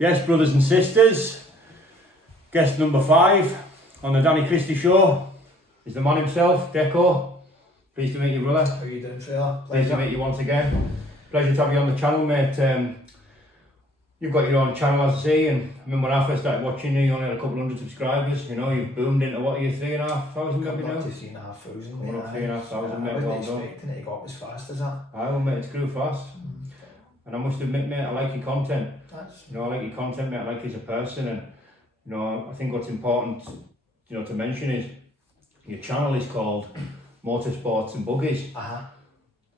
Yes, brothers and sisters, guest number 5 on the Danny Christie Show is the man himself, Deco. Pleased to meet you, brother. How are you doing, fella? Pleased to meet you once again. Pleasure to have you on the channel, mate. You've got your own channel, as I say, and I remember when I first started watching you, you only had a couple hundred subscribers. You know, you've boomed into what are you, 3,500 maybe now? Up to 3,500, Coming up 3,500, mate. I wasn't Well done. expecting it to go up as fast as that. Aye, well, mate, it's grew fast. And I must admit, mate, I like your content. That's... You know, I like your content, mate. I like you as a person, and you know, I think what's important, you know, to mention is your channel is called Motorsports and BUGGYS.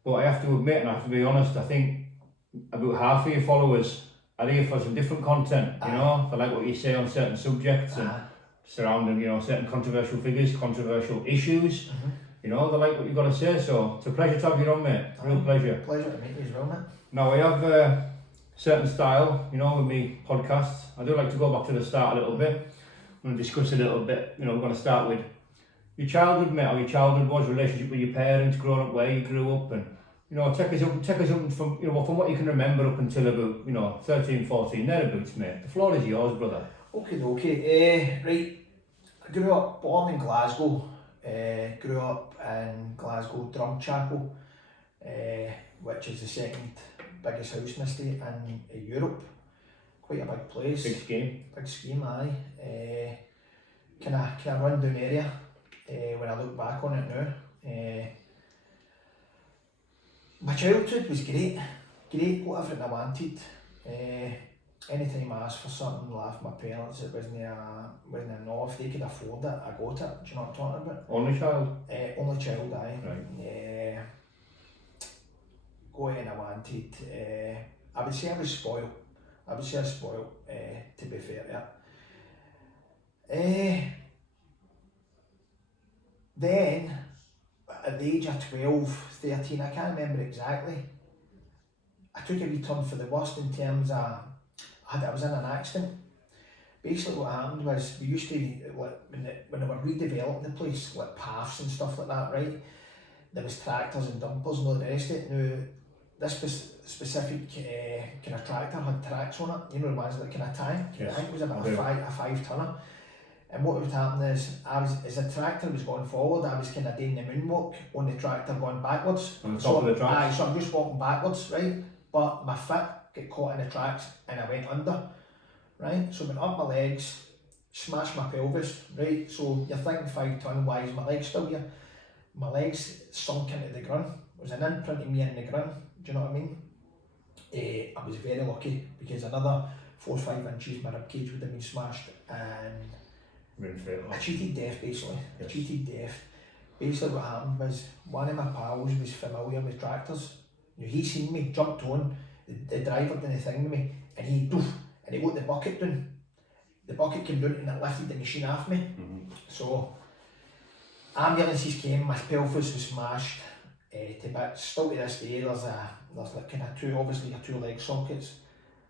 But I have to admit, and I have to be honest, I think about half of your followers are here for some different content. You know, they like what you say on certain subjects and surrounding, you know, certain controversial figures, controversial issues. You know, they like what you've got to say. So it's a pleasure to have you on, mate. Real pleasure. Pleasure to meet you as well, mate. Now, I have a certain style, you know, with me podcasts. I do like to go back to the start a little bit. I'm going to discuss a little bit. You know, we're going to start with your childhood, mate, how your childhood was, relationship with your parents, growing up, where you grew up, and, you know, take us up from, you know, from what you can remember up until about, you know, 13, 14, thereabouts, mate. The floor is yours, brother. Okay. Right. I grew up, born in Glasgow. Grew up in Glasgow Drumchapel, which is the second biggest housing estate in Europe. Quite a big place. Big scheme. Big scheme, aye. Kind of run-down area when I look back on it now. My childhood was great, got everything I wanted. Anytime I asked for something, laughed my parents, it wasn't a no. If they could afford it, I got it. Do you know what I'm talking about? Only child? Only child, aye. Right. Got anything I wanted. I would say I was spoiled. To be fair to you. Then, at the age of 12, 13, I can't remember exactly, I took a wee turn for the worst in terms of, I was in an accident. Basically what happened was, we used to, like, when they were redeveloping the place, like paths and stuff like that, right? There was tractors and dumpers and all the rest of it. Now, this specific kind of tractor had tracks on it, you know, the ones that kind of tank. Yes. I think it was about a 5-tonner. And what was happening is, as the tractor was going forward, I was kind of doing the moonwalk on the tractor going backwards. On the top of the tracks? So I'm just walking backwards, right? But my foot got caught in the tracks and I went under, right? So I went up my legs, smashed my pelvis, right? So you're thinking 5 ton, why is my leg still here? My legs sunk into the ground. There was an imprint of me in the ground, do you know what I mean? I was very lucky because another 4 or 5 inches my ribcage would have been smashed, and I cheated death basically. Yes. I cheated death. Basically what happened was, one of my pals was familiar with tractors. Now, he seen me, jumped on, the driver did the thing to me, and he let the bucket down. The bucket came down and it lifted the machine off me. So ambulances came, my pelvis was smashed to bits. Still to this day there's like kind of two leg sockets.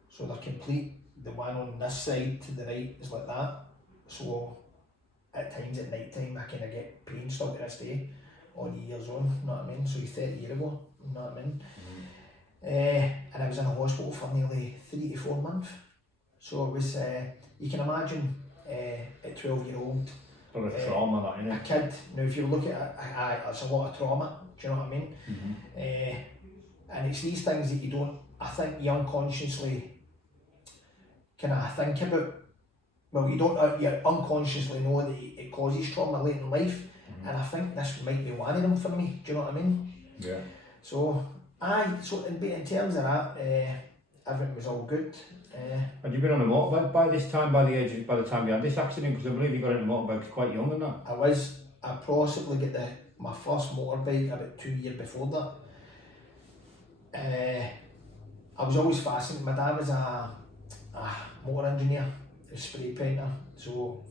So they're complete. The one on this side to the right is like that. So at times at night time I kind of get pain still to this day, all the years on, you know what I mean? So 30 years ago, you know what I mean? And I was in a hospital for nearly 3 to 4 months. So it was, you can imagine at 12-year-old, A lot of trauma, that, innit? a kid. Now if you look at it, it's a lot of trauma, do you know what I mean? And it's these things that you don't, I think you unconsciously kind of think about. Well, you unconsciously know that it causes trauma late in life, and I think this might be one of them for me, do you know what I mean? Yeah. So in terms of that, everything was all good. Had you been on a motorbike by this time, by the time you had this accident? Because I believe you got into motorbikes quite young and that. I possibly got my first motorbike about 2 years before that. I was always fascinated. My dad was a motor engineer, a spray painter, so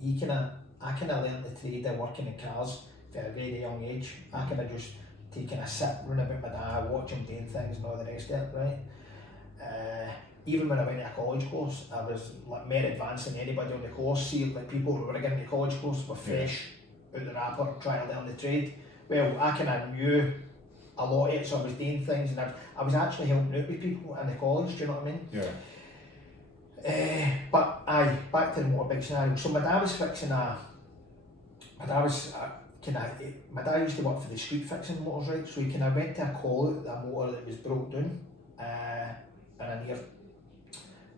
I kind of learned the trade of working in cars at a very young age. I kind of just taking a sit, run about my dad, watch him doing things and all the rest of it, right? Even when I went to a college course, I was like more advanced than anybody on the course. See, like people who were getting the college course were fresh out the wrapper, trying to learn the trade. Well, I kind of knew a lot of it, so I was doing things, and I was actually helping out with people in the college, do you know what I mean? Yeah. motorbike scenario. So my dad was fixing my dad used to work for the street fixing motors, right? So he kind of went to a call out a motor that was broke down in a near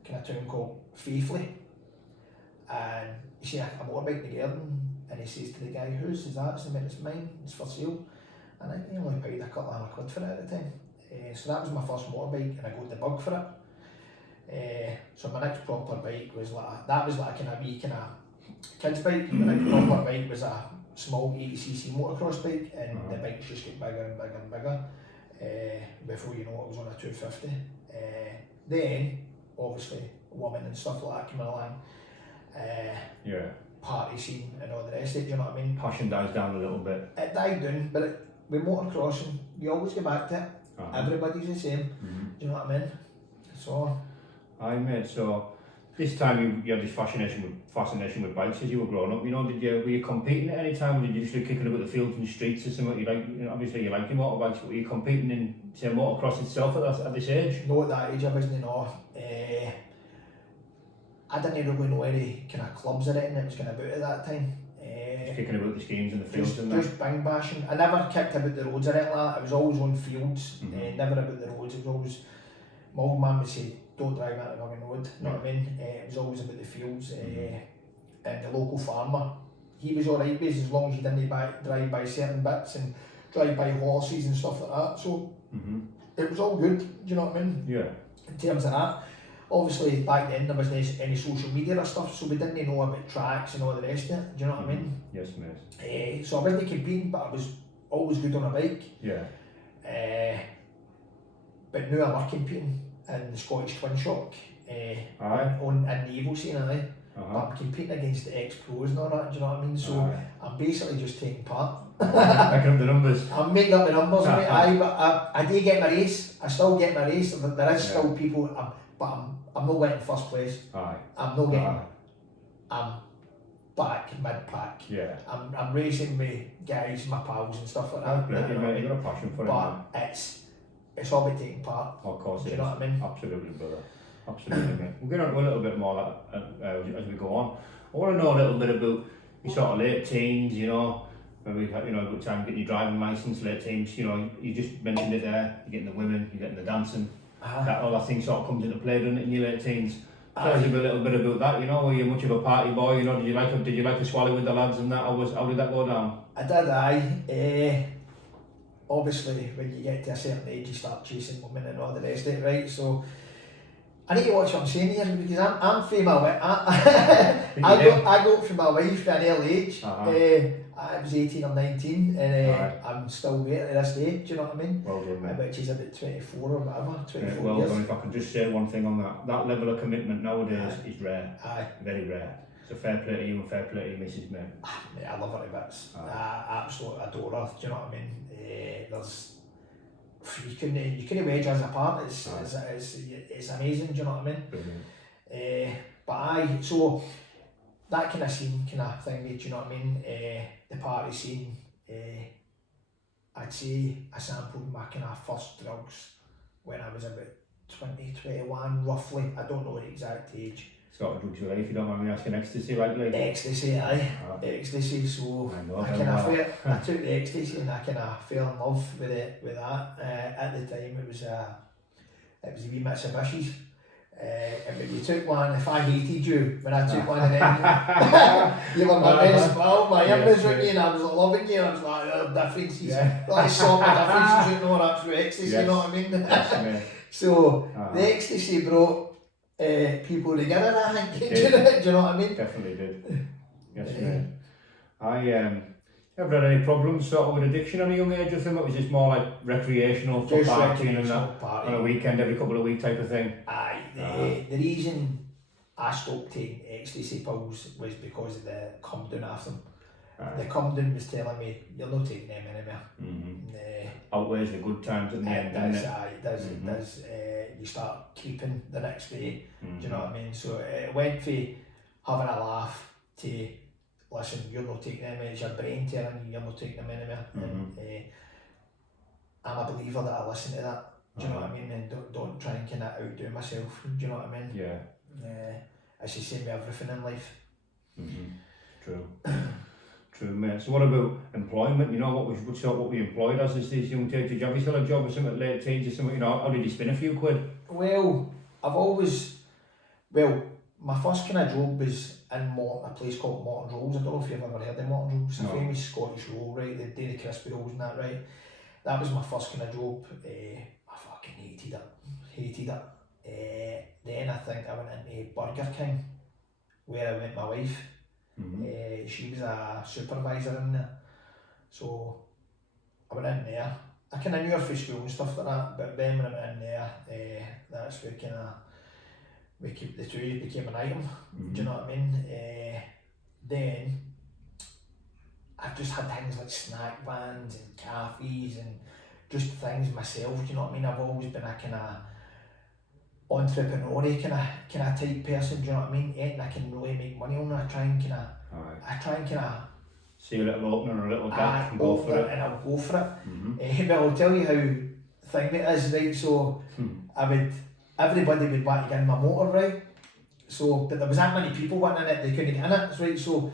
kind of town called Faithfully, and he seen a motorbike in the garden, and he says to the guy, "Whose is that?" He said, "It's mine, it's for sale." And I think he only paid a couple of £100 for it at the time. So that was my first motorbike, and I got the bug for it. So my next proper bike was that was like a kind of wee kind of kids bike. My next proper bike was a small 80cc motocross bike, and the bikes just get bigger and bigger and bigger. Before you know it was on a 250. Then, obviously, women and stuff like that came along. Party scene and all the rest of it, do you know what I mean? Passion dies down a little bit. It died down, but with motocrossing, you always get back to it. Everybody's the same, do you know what I mean? So... Aye mate, so this time you had this fascination with bikes as you were growing up, you know, were you competing at any time, or did you just kicking about the fields and streets or something? You like, you know, obviously you like your motorbikes, but were you competing in, say, motocross itself at this age? No, at that age I wasn't, no. I didn't really know any kind of clubs or anything that was kind of about at that time. Just kicking about the schemes and the fields and that? Just bang bashing. I never kicked about the roads or anything like that. I was always on fields, never about the roads. It was always, my old man would say, "Don't drive that fucking road," you know what I mean? It was always about the fields. And the local farmer, he was alright with us as long as he didn't drive by certain bits and drive by horses and stuff like that. So it was all good, do you know what I mean? Yeah. In terms of that. Obviously back then there wasn't any social media or stuff, so we didn't know about tracks and all the rest of it, do you know what I mean? Yes mate. So I wasn't competing, but I was always good on a bike. Yeah. But now I'm competing in the Scottish Twin Shock in the Evo scene, but I'm competing against the ex-pros and all that, do you know what I mean? So I'm basically just taking part. Making up the numbers. I'm making up the numbers, mate, but I do get my race. I still get my race. There is still people, but I'm not getting first place. I'm not getting. I'm back mid-pack. Yeah. I'm racing with guys, my pals and stuff like that. You've got a passion for it. But it's all about taking part. Of course, do you know what I mean? Absolutely, brother. Absolutely, mate. We'll get on to a little bit more as we go on. I want to know a little bit about your sort of late teens, you know, maybe, you know, a good time getting your driving licence, late teens, you know, you just mentioned it there, you're getting the women, you're getting the dancing, that all that thing sort of comes into play, doesn't it, in your late teens? Tell us a little bit about that, you know, were you much of a party boy, you know, did you like to swallow with the lads and that, how did that go down? I did, obviously when you get to a certain age you start chasing women and all the rest of it, right? So I need to watch what I'm saying here because I'm from my wife. I got from my wife at an early age. I was 18 or 19 and I'm still there to this day, do you know what I mean? Well done, mate. But she's about 24 or whatever, 24 well years. done, if I can just say one thing on that level of commitment nowadays is rare. Very rare. So fair play to you and fair play to your missus, mate. Mate, I love her to bits. I absolutely adore her, do you know what I mean? You couldn't wedge us apart, it's amazing, do you know what I mean? Brilliant. But so that kind of scene, kind of thing, do you know what I mean? The party scene, I'd say I sampled my kind of first drugs when I was about 20, 21 roughly, I don't know the exact age. Sort of drugs you like, if you don't mind me asking, ecstasy likely? Ecstasy, ecstasy, so I took the ecstasy and I kind of fell in love with that. At the time it was a wee Mitsubishi's. And when you took one, if I hated you when I took one of them, you were my best pal, my aim was with me and I was loving you and I was like, oh, differences, I saw my differences, you know, that's with ecstasy, you know what I mean? So the ecstasy brought people together, I think, do you know what I mean? Definitely did. Yes, mate. Ever had any problems sort of with addiction at a young age or something? Was this more like recreational for partying and that on a weekend, every couple of weeks type of thing? The reason I stopped taking ecstasy pills was because of the come down after them. The come down was telling me, you're not taking them anymore. Outweighs the good times at the end, doesn't it? It does. You start creeping the next day, do you know what I mean? So it went from having a laugh to, listen, you're not taking them, it's your brain telling you you're not taking them anymore. And I'm a believer that I listen to that, do you know what I mean? And don't try and kind of outdo myself, do you know what I mean? Yeah. It's the same with everything in life. True. True, mate. So what about employment? You know, what we employed as these young kids? Did you have still a job or something late teens or something? You know, how did you spin a few quid? Well, my first kind of job was in a place called Motorbike. I don't know if you've ever heard of Motorbike. It's a famous Scottish roll, right? They do the crispy rolls and that, right? That was my first kind of job. I fucking hated it. Then I think I went into Burger King, where I met my wife. She was a supervisor in there, so I went in there. I kind of knew her from school and stuff like that, but then when I went in there, that's where the two became an item. Do you know what I mean? Then I've just had things like snack vans and cafes and just things myself. Do you know what I mean? I've always been a kind of entrepreneurial kind of type person. Do you know what I mean? Anything I can really make money on, I try and kind of see a little opening or a little gap and go for it. And I'll go for it. But I'll tell you how thing it is, right? So everybody would want to get in my motor, right? So, but there was that many people wanting in it, they couldn't get in it, right? So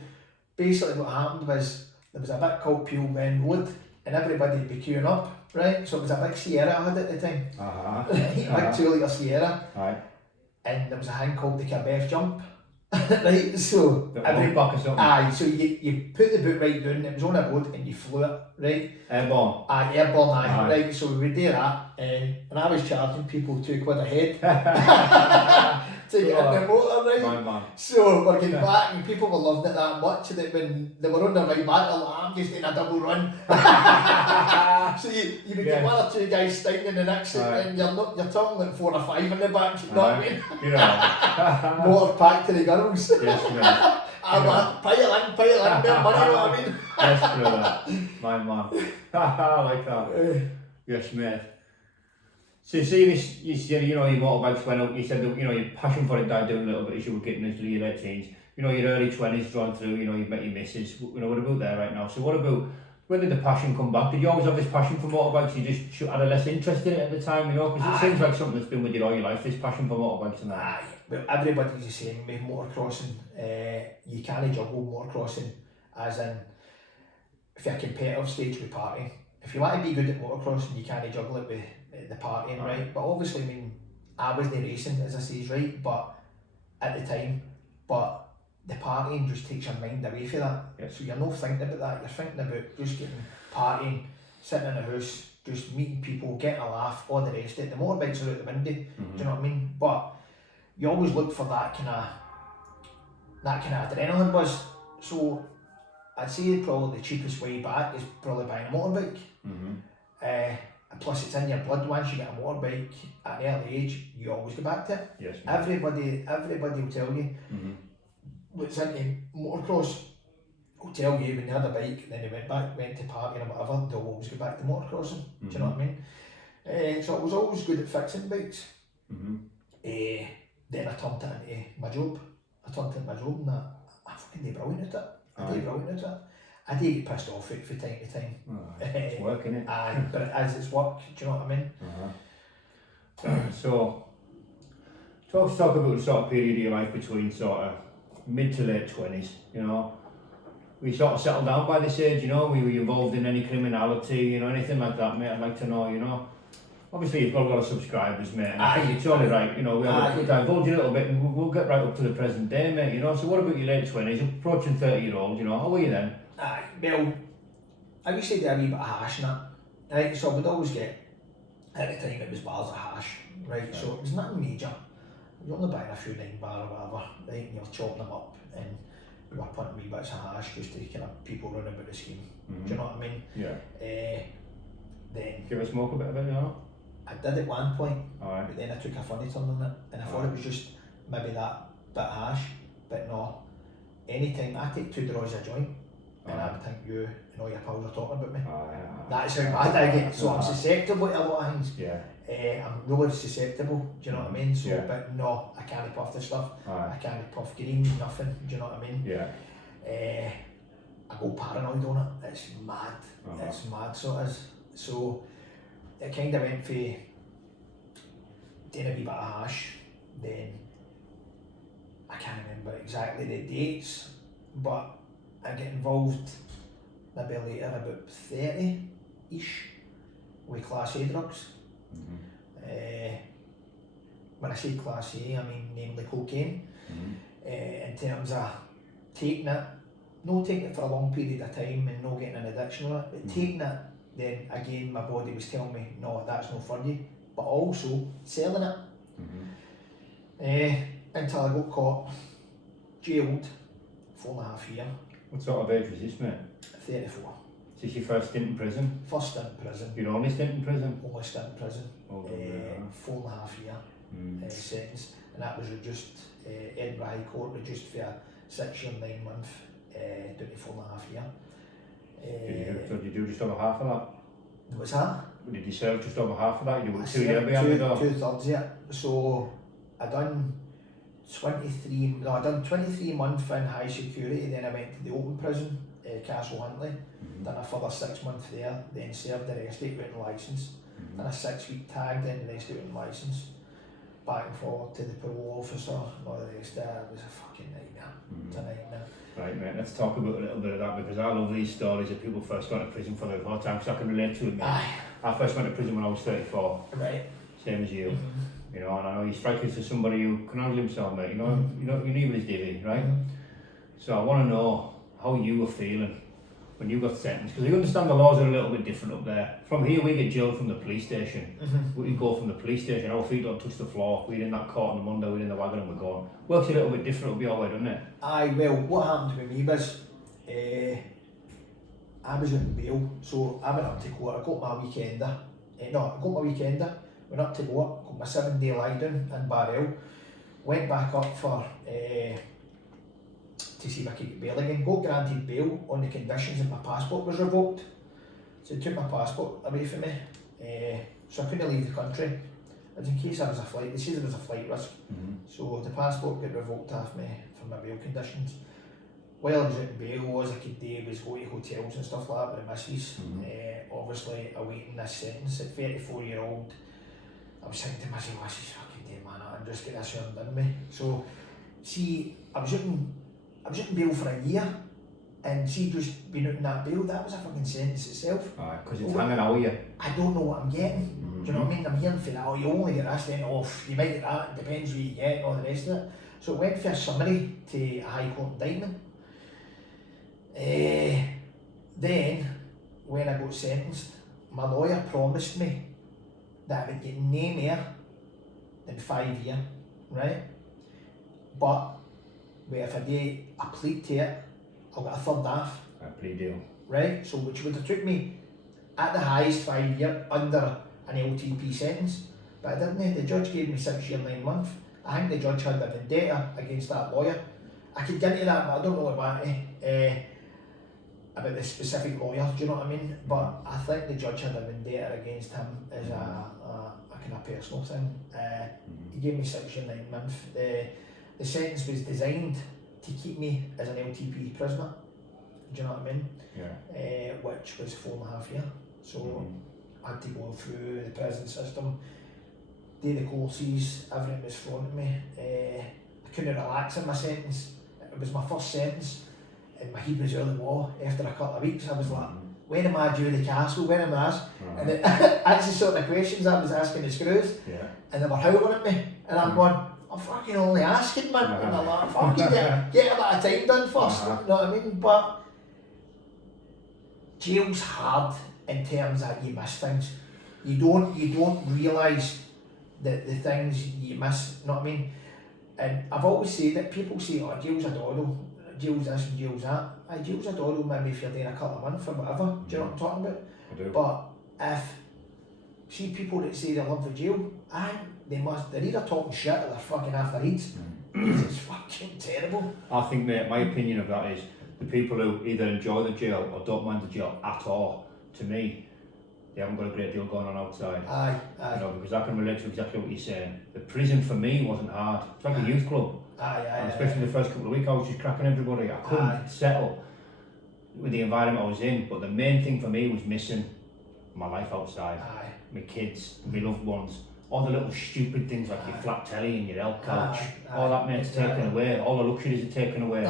basically what happened was there was a bit called Peel Bend Road and everybody would be queuing up, right? So it was a big Sierra I had at the time. A big 2 litre Sierra. And there was a thing called the Cabeth Jump. Right, so so you put the boot right down, it was on a road and you flew it, right? Airborne, right, so we would do that, and I was charging people £2 a head to get in the motor, right? So we're getting back and people were loving it that much that when they were on their way back, they're like, I'm just doing a double run. So you would get 1 or 2 guys standing in the next seat and you're talking like 4 or 5 in the back, you know what I mean? You know. Motor pack to the girls. Yes, man. I'm like, pile in, money, you know what I mean? Yes, brother. My man. I like that. Yes, mate. So see this, you said, you know, your motorbikes went up, you said, you know, your passion for it died down a little bit as you were getting into your late teens. You know, your early 20s drawn through, you know, you've met your missus, you know, what about there right now? So what about, when did the passion come back? Did you always have this passion for motorbikes? You just had a less interest in it at the time, you know? Because it seems like something that's been with you all your life, this passion for motorbikes and that. Well, everybody's the same with motocrossing. You can't juggle motocrossing as in, if you're a competitive stage with partying. If you want to be good at motocrossing, you can't juggle it with the partying, right? But obviously, I mean, I was the racing, as I say, right? But at the time, but the partying just takes your mind away from that. Yes. So you're not thinking about that, you're thinking about just getting partying, sitting in a house, just meeting people, getting a laugh, all the rest of it. The motorbikes are out the window, do you know what I mean? But you always look for that kind of adrenaline buzz. So I'd say probably the cheapest way back is probably buying a motorbike. Plus it's in your blood. Once you get a motorbike at an early age, you always go back to it. Yes, everybody will tell you what's into motocross will tell you when they had a bike and then they went to partying or whatever, they'll always go back to motocrossing. Do you know what I mean? So I was always good at fixing bikes. Then I turned it into my job. And I fucking did brilliant at it. I did get pissed off it from time to time. It's work, innit? But as it's work, do you know what I mean? So, talk about the sort of period of your life between sort of mid to late 20s, you know. We sort of settled down by this age, you know. Were you involved in any criminality, you know, anything like that, mate? I'd like to know, you know. Obviously, you've got a lot of subscribers, mate, and I think it's only right, you know, we'll divulge a little bit and we'll get right up to the present day, mate, you know. So what about your late 20s, approaching 30-year-old, you know, how were you then? Well, I used to do a wee bit of hash and that, right, so I would always get, at the time it was bars of hash, right, so it was nothing major. You were only buying a few 9 bar or whatever, right, and you were chopping them up and we were putting wee bits of hash just to kind of people running about the scheme, do you know what I mean? Yeah. Then... Give a smoke a bit of it, you know? I did at one point, but then I took a funny turn on it and I thought it was just maybe that bit of hash, but no. Anytime I take 2 draws a joint and I would think you and all your pals are talking about me. That's how bad I get. So I'm susceptible to a lot of things. I'm really susceptible, do you know what I mean? So, but no, I can't puff the stuff. I can't puff green, nothing, do you know what I mean? I go paranoid on it. It's mad. It's mad, so it is. So it kind of went for doing a wee bit of hash, then I can't remember exactly the dates, but I get involved maybe later, about 30-ish, with Class A drugs. When I say Class A, I mean namely cocaine. In terms of taking it, not taking it for a long period of time and not getting an addiction on it, but taking it, then again my body was telling me, no, that's not for you. But also selling it. Until I got caught, jailed, 4.5 years. What sort of age was this, mate? 34. Is this your first stint in prison? First stint in prison. Your only stint in prison? Only stint in prison. 4.5 year sentence, and that was reduced. Edinburgh High Court reduced for a 6 year 9 month down to 4.5 year. So did you do just over half of that? What's that? Did you serve just over half of that? You were I 2 years behind the door? 2/3, yeah. So I done 23 months in high security, then I went to the open prison, Castle Huntly, done a further 6 months there, then served the rest of it without licence, done a 6-week tag, then the rest of it without licence, back and forth to the parole officer, and all the rest of it. It was a fucking nightmare. It's a nightmare. Right, mate, let's talk about a little bit of that, because I love these stories of people first going to prison for their hard time, because I can relate to it, mate. I first went to prison when I was 34. Right. Same as you. You know, and I know you strike us as somebody who can handle himself, mate. You know, you need his divvy, right? So I want to know how you were feeling when you got sentenced, because you understand the laws are a little bit different up there. From here, we get jailed from the police station. We go from the police station, our feet don't touch the floor. We're in that court on the Monday, we're in the wagon and we're going. Works a little bit different up your way, doesn't it? Aye, well, what happened with me was, I was on bail, so I went up to court. I got my weekender. I got my weekender. Went up to court, got my 7-day lie down in Barrel, went back up for to see if I could get bail again. Got granted bail on the conditions that my passport was revoked. So they took my passport away from me, so I couldn't leave the country. It was in case I was a flight, they said there was a flight risk. So the passport got revoked off me for my bail conditions. While I was out in bail, all I could do was go to hotels and stuff like that with the missus. Obviously awaiting this sentence at 34-year-old. I was thinking to myself, this is fucking day, man, I'm just getting this one done with me. So, see, I was out in bail for a year, and see, just being out in that bail, that was a fucking sentence itself. Aye, because it's hanging out you. I don't know what I'm getting. Do you know what I mean? I'm hearing for that, oh, you only get this, then off, you might get that, it depends what you get, and all the rest of it. So it went for a summary to a High Court indictment. Then, when I got sentenced, my lawyer promised me that I would get no more than 5 years, right? But if I do a plea to it, I'll get a third half. A plea deal. Right? So which would have took me at the highest 5 years under an LTP sentence. But I didn't. The judge gave me 6 years 9 months. I think the judge had a vendetta against that lawyer. I could get into that, but I don't know about the specific lawyer, do you know what I mean? But I think the judge had a vendetta against him as a kind of personal thing. He gave me 6 years 9 months. The sentence was designed to keep me as an LTP prisoner, do you know what I mean? Yeah. Which was 4.5 years. So I had to go through the prison system, do the courses, everything was thrown at me. I couldn't relax in my sentence. It was my first sentence, and my head was out of the wall after a couple of weeks. I was like, when am I due the castle? When am I? And that's the sort of questions I was asking the screws. And they were howling at me, and I'm going, I'm fucking only asking, man. And I'm like, fucking get a bit of time done first. You know what I mean? But jail's hard in terms that you miss things. You don't realise the things you miss. You know what I mean? And I've always said that people say, oh, jail's a doddle, jail's this and jail's that. Jail's a doddle maybe if you're there a couple of months or whatever. Do you know what I'm talking about? I do. But if see people that say they love the jail, they're either talking shit or they're fucking off their heads. It's fucking terrible. I think, mate, my opinion of that is the people who either enjoy the jail or don't mind the jail at all, to me, they haven't got a great deal going on outside. Aye. You know, because I can relate to exactly what you're saying. The prison for me wasn't hard. It's like a youth club. And especially the first couple of weeks, I was just cracking everybody. I couldn't settle with the environment I was in. But the main thing for me was missing my life outside. My kids, my loved ones. all the little stupid things like your flat telly and your L couch, all that mate's taken away, all the luxuries are taken away.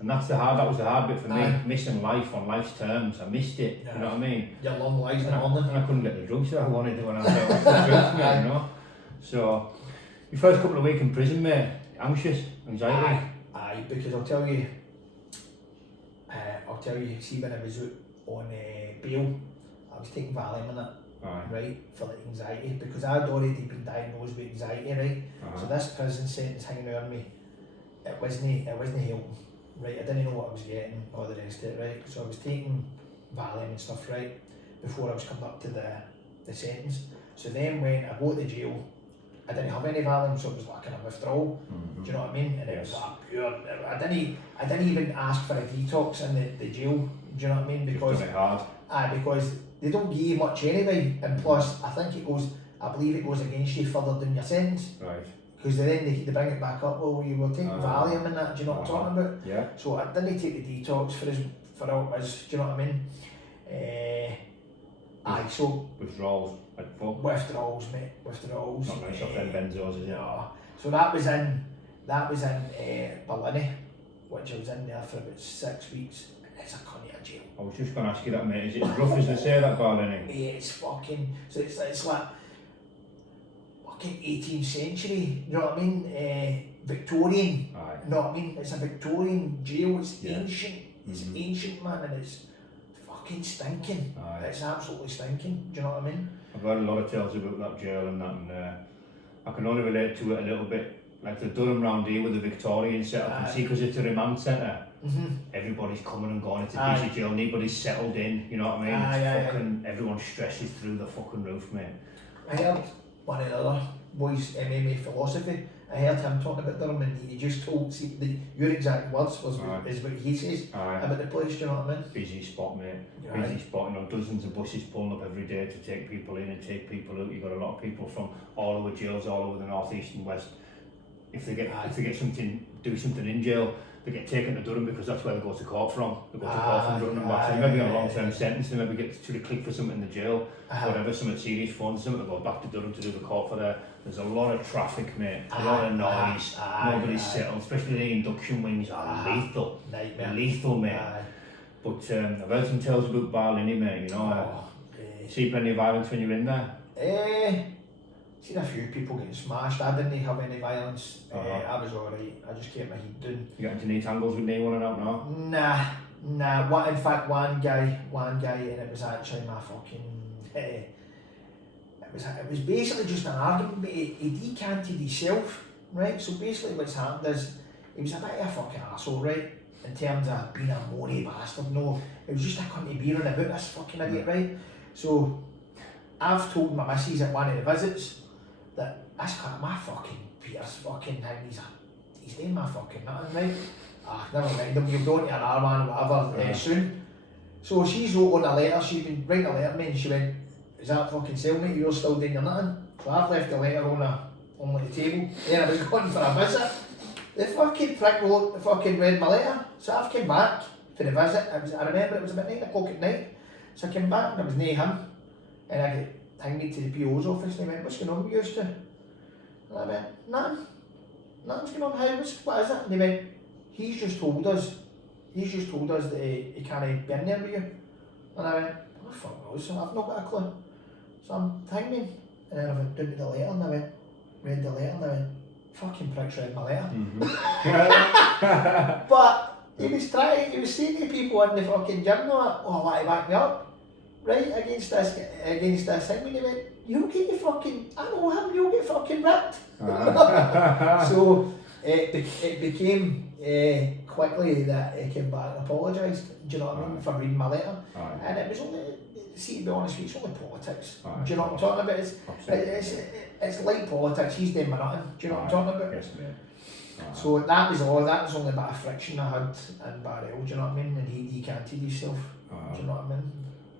And that was the hard bit for me, missing life on life's terms. I missed it, you know what I mean? Your long lives in London. And I couldn't get the drugs that I wanted when I was out with the drugs, mate, you know? So, your first couple of weeks in prison, mate, anxiety? Aye, because I'll tell you, see when I was out on bail, I was taking Valium and that. Right, for the anxiety, because I'd already been diagnosed with anxiety, right? So this prison sentence hanging over me, it wasn't helping, right? I didn't know what I was getting, all the rest of it, right? So I was taking Valium and stuff, right, before I was coming up to the sentence. So then when I go to jail, I didn't have any Valium, so it was like a kind of withdrawal. Do you know what I mean? And it was like pure. I didn't even ask for a detox in the jail. Do you know what I mean? Because because they don't give you much anyway, and plus I believe it goes against you further down your sentence. Right. Because then they bring it back up. Well, you were taking Valium and that. Do you know what I'm talking about? Yeah. So I didn't take the detox for all it was. Do you know what I mean? So withdrawals, mate. Withdrawals. Not nice off them benzos, is it? No. So that was in Berlin, which I was in there for about 6 weeks. It's a cunny of jail. I was just going to ask you that, mate. Is it as rough as they say that Berlin? Yeah, it's fucking. So it's like fucking 18th century. You know what I mean? Victorian. Aye. You know what I mean? It's a Victorian jail. It's ancient. It's ancient, man, and it's fucking stinking. Aye. It's absolutely stinking. Do you know what I mean? I've heard a lot of tales about that jail and that, and I can only relate to it a little bit. Like they've done them round here with the Victorian setup, and see, because it's a remand centre, everybody's coming and going, it's a busy jail, nobody's settled in, you know what I mean? Everyone stresses through the fucking roof, mate. I heard one of the other boys, MMA philosophy, I heard him talking about them, and he just told, your exact words is what he says about the place, do you know what I mean? Busy spot, mate. Busy spot, you know, dozens of buses pulling up every day to take people in and take people out. You've got a lot of people from all over jails, all over the north, east and west. If they get something, do something in jail, they get taken to Durham because that's where they go to court from. They go to court from Durham and back. So they maybe on a long-term sentence, they maybe get to click for something in the jail, whatever, something serious fun, something to go back to Durham to do the court for there. There's a lot of traffic, mate, a lot of noise, nobody's settled, especially the induction wings are lethal. Nightmare. Lethal, mate. But I've heard some tales about Berlin, mate, you know. See plenty of violence when you're in there? Seen a few people getting smashed. I didn't have any violence. I was alright. I just kept my head down. You got into knee tangles with anyone out now? Nah. In fact, one guy, and it was actually my fucking. It was basically just an argument, but he decanted himself, right? So basically, what's happened is he was a bit of a fucking arsehole, right? In terms of being a moany bastard. No, it was just a cunt to be running about this fucking idiot, right? So I've told my missus at one of the visits that this cunt, my fucking Peter's fucking thing, he's doing my fucking nothing, right? Never mind him, you'll go into an R1 or whatever soon. So she's wrote on a letter, she's been writing a letter to me, and she went, is that fucking cellmate, you're still doing your nothing? So I've left the letter on the table, then I was going for a visit. The fucking prick read my letter, so I've come back for the visit. I remember it was about 9 o'clock at night, so I came back and there was no him, and I get hanged to the PO's office, and he went, what's going on with you two? And I went, nothing's going on, what is it? And he went, he's just told us that he can't be in there with you. And I went, oh fuck knows, I've not got a clue. So I'm hanging, and then I went down to the letter, and I went, read the letter, and I went, fucking pricks read my letter. But he was saying to people in the fucking gym, oh, why to back me up? Right, against this thing, when he went, you'll get your fucking, I know him, you'll get fucking ripped. So it became quickly that he came back and apologised, do you know what I mean, for reading my letter. And it was only, see, to be honest with you, it's only politics. Do you know what I'm talking about? It's like politics, he's doing my nothing, do you know what I'm talking about? Yes, mate. So that was only a bit of friction I had in Barrel, do you know what I mean? And he decanted himself, do you know what I mean?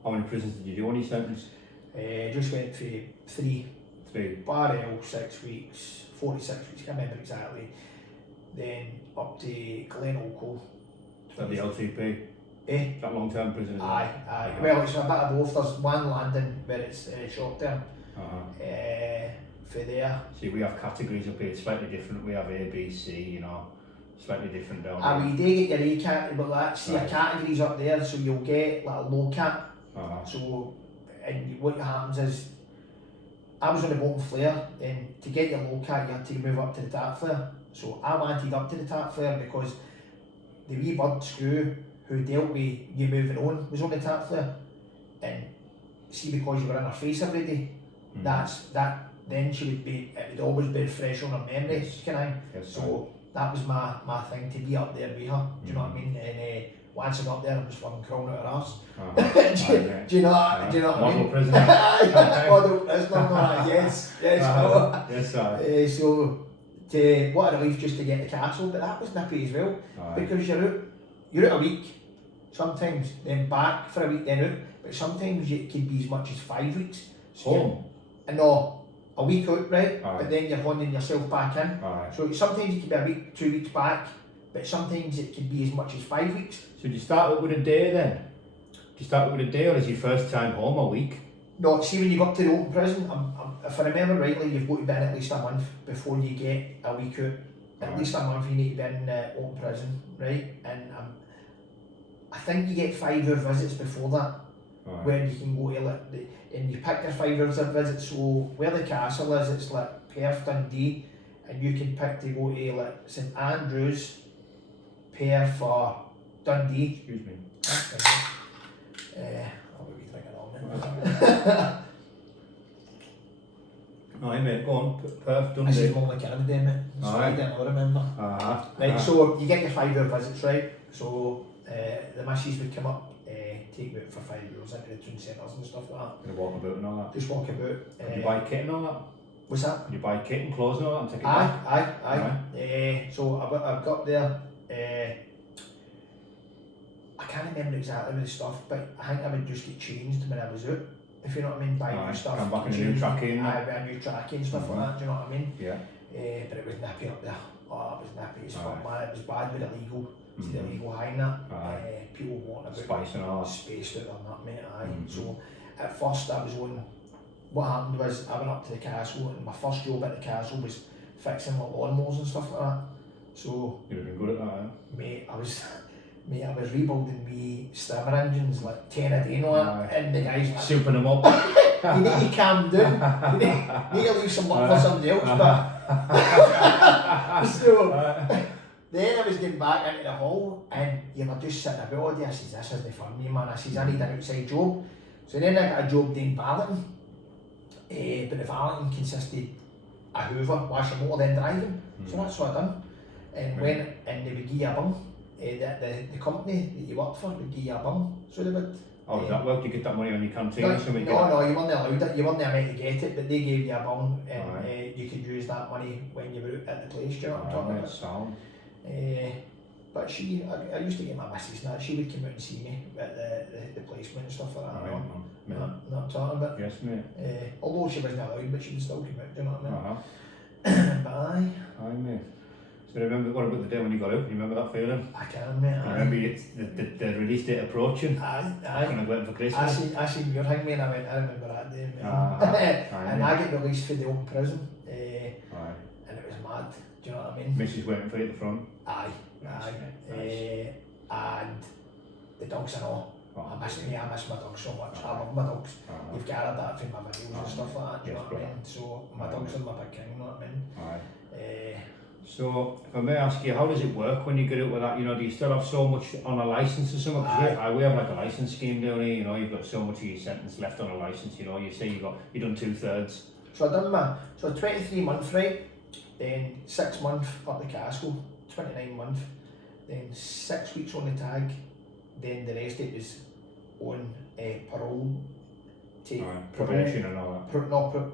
How many prisons did you do on your sentence? Just went for three. Barrel 6 weeks, 46 weeks, I can't remember exactly. Then up to Glenolco. Is that the LTP? That long term prison? Aye. Well, it's a bit of both. There's one landing where it's short term. for there. See, we have categories up here, it's slightly different. We have A, B, C, you know, slightly different down Ah, here. we do get your A category, but like, see, Right. a categories up there, so you'll get like a low cat. Uh-huh. So, and what happens is, I was on the bottom flare, and to get your low cat, you had to move up to the top flare. So I wanted up to the top flare because the wee bird screw who dealt with you moving on was on the top flare. And see, because you were in her face already, that then she would be, it would always be fresh on her memory, Yes. can I? Yes, So that was my thing, to be up there with her, do you know what I mean? And once I got there, I was fucking crawling out her arse. Do you know what, do you know what I mean? Model prisoner. Model prisoner, no, yes, no. Yes, sir. So, what a relief just to get the castle, but that was nippy as well, because you're out a week, sometimes, then back for a week, then out, but sometimes it can be as much as 5 weeks. So Home? No, a week out, right? But then you're honing yourself back in. So sometimes it can be a week, 2 weeks back, but sometimes it can be as much as 5 weeks. So do you start out with a day then? Do you start out with a day, or is your first time home a week? No, see, when you go up to the open prison, if I remember rightly, you've got to be in at least a month before you get a week out. At least a month you need to be in open prison, right? And I think you get 5 hour visits before that, where you can go to and you pick your 5 hours of visit. So where the castle is, it's like Perth, Dundee, and you can pick to go to like St Andrews, Perth or Dundee. Excuse me. I'll be drinking on it. Aye mate, go on, Perth, Dundee. This is more like Canada, mate. So I don't remember. Right, so you get your 5 hour visits, right? So the missus would come up, take me out for 5 hours into the town centres and stuff like that. Gonna walk about and all that. Just walk about. Can you buy kit and all that? What's that? Can you buy kit and clothes and all that and take it back? Aye. So I got there. I can't remember exactly with the stuff, but I think I would just get changed when I was out. If you know what I mean, buy new stuff. Come back in a new trackie and buy a new trackie and stuff like that. Do you know what I mean? Yeah. But it was nippy up there. Oh, it was nippy as fuck, man. It was bad with illegal. It's the illegal high that. People wanting about spice and all that. Spaced out on that, mate. Aye. So at first I was on. What happened was I went up to the castle, and my first job at the castle was fixing like lawnmowers and stuff like that. So you'd have been good at that, eh? Mate, I was rebuilding me stammer engines like 10 a day now, and the guys like, souping them up. You need to calm down. You need to leave some work for somebody else. But so then I was getting back into the hall, and you were just sitting about all day. I says, this isn't for me, man. I says, I need an outside job. So then I got a job doing balloting. But the balloting consisted of hoover, washing motor, then driving. So that's what I done. And and they would give you a bum. The company that you worked for would give you a bum. So they would. Oh, does that work? Do you get that money on your canteen or something? No, you weren't allowed it. You weren't meant to get it, but they gave you a bum, and you could use that money when you were out at the place. Do you know what I'm talking about? Sound. But I used to get my missus and that. She would come out and see me at the placement and stuff like that. You know what I'm talking about? Yes, mate. Although she wasn't allowed, but she would still come out. Do you know what I mean? But aye, mate. So remember, what about the day when you got out? You remember that feeling? I can, mate. I remember it's the release date approaching. Aye. Kind of waiting for Christmas. I seen your hangman. I remember that day, mate. And I get released for the open prison. And it was mad. Do you know what I mean? Mrs. waiting for you at the front. Aye. And the dogs and all. I miss my dogs so much. I love my dogs. You've gathered that from my videos and stuff like that. Do you know what I mean? So my dogs are my big king. You know what I mean? So, if I may ask you, how does it work when you get out with that? You know, do you still have so much on a licence or something? Because we have like a licence scheme down here, you know, you've got so much of your sentence left on a licence, you know, you say you've done 2/3. So I done 23 months, right? Then 6 months up the castle, 29 months, then 6 weeks on the tag, then the rest it was on parole. Probation and all that.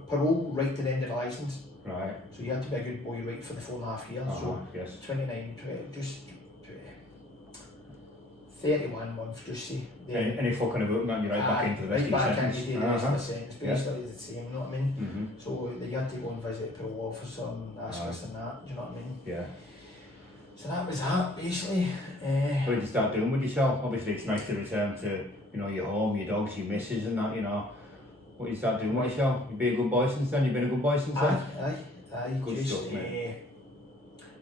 Parole right to the end of the licence. Right. So you had to be a good boy right for the 4.5 years. So yes. 29, 20, just 31 months, just say. Any fucking about that, you're right back into the rest of your sentence. Right back into the rest of the sentence, basically the same, you know what I mean? So you had to go and visit the parole officer and ask us and that, do you know what I mean? Yeah. So that was that, basically. What did you start doing with yourself? Obviously it's nice to return to, you know, your home, your dogs, your missus and that, you know. What you start doing with yourself? You be a good boy since then? You've been a good boy since then? Aye. Good Just stuff, mate.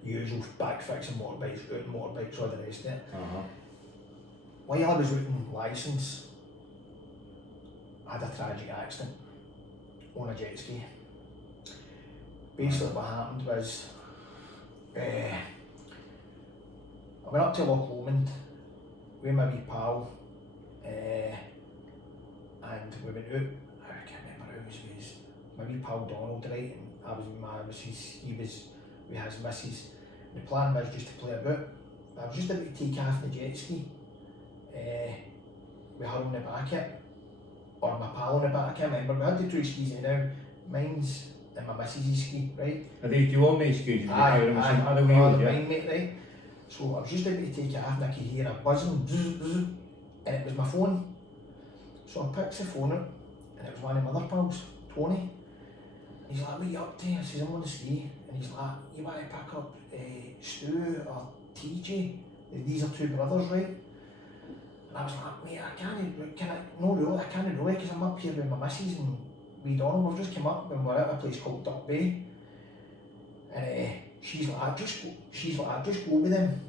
usual back fixing motorbikes, routing motorbikes, all the rest of it. Uh-huh. While I was routing licence, I had a tragic accident on a jet ski. Basically what happened was, I went up to Loch Lomond with my wee pal, and we went out. I can't remember who it was. My wee pal Donald, right, and I was with my missus, he was with his missus. And the plan was just to play about. I was just about to take off the jet ski, with her on the back of it, or my pal on the back, I can't remember. We had the two skis now, mine's and my missus's ski, right? Are these, do you own these skis? Aye, Other they're wheels, yeah? mine, mate, right? So I was just about to take it off and I could hear a buzzing, bzz, bzz, and it was my phone. So I picked the phone up and it was one of my other pals, Tony. And he's like, what are you up to? I says, I'm on the ski. And he's like, you want to pick up Stu or TJ? These are two brothers, right? And I was like, mate, I can't really, because I'm up here with my missus and we Donald. We've just come up and we're at a place called Duck Bay. And she's like, just go with them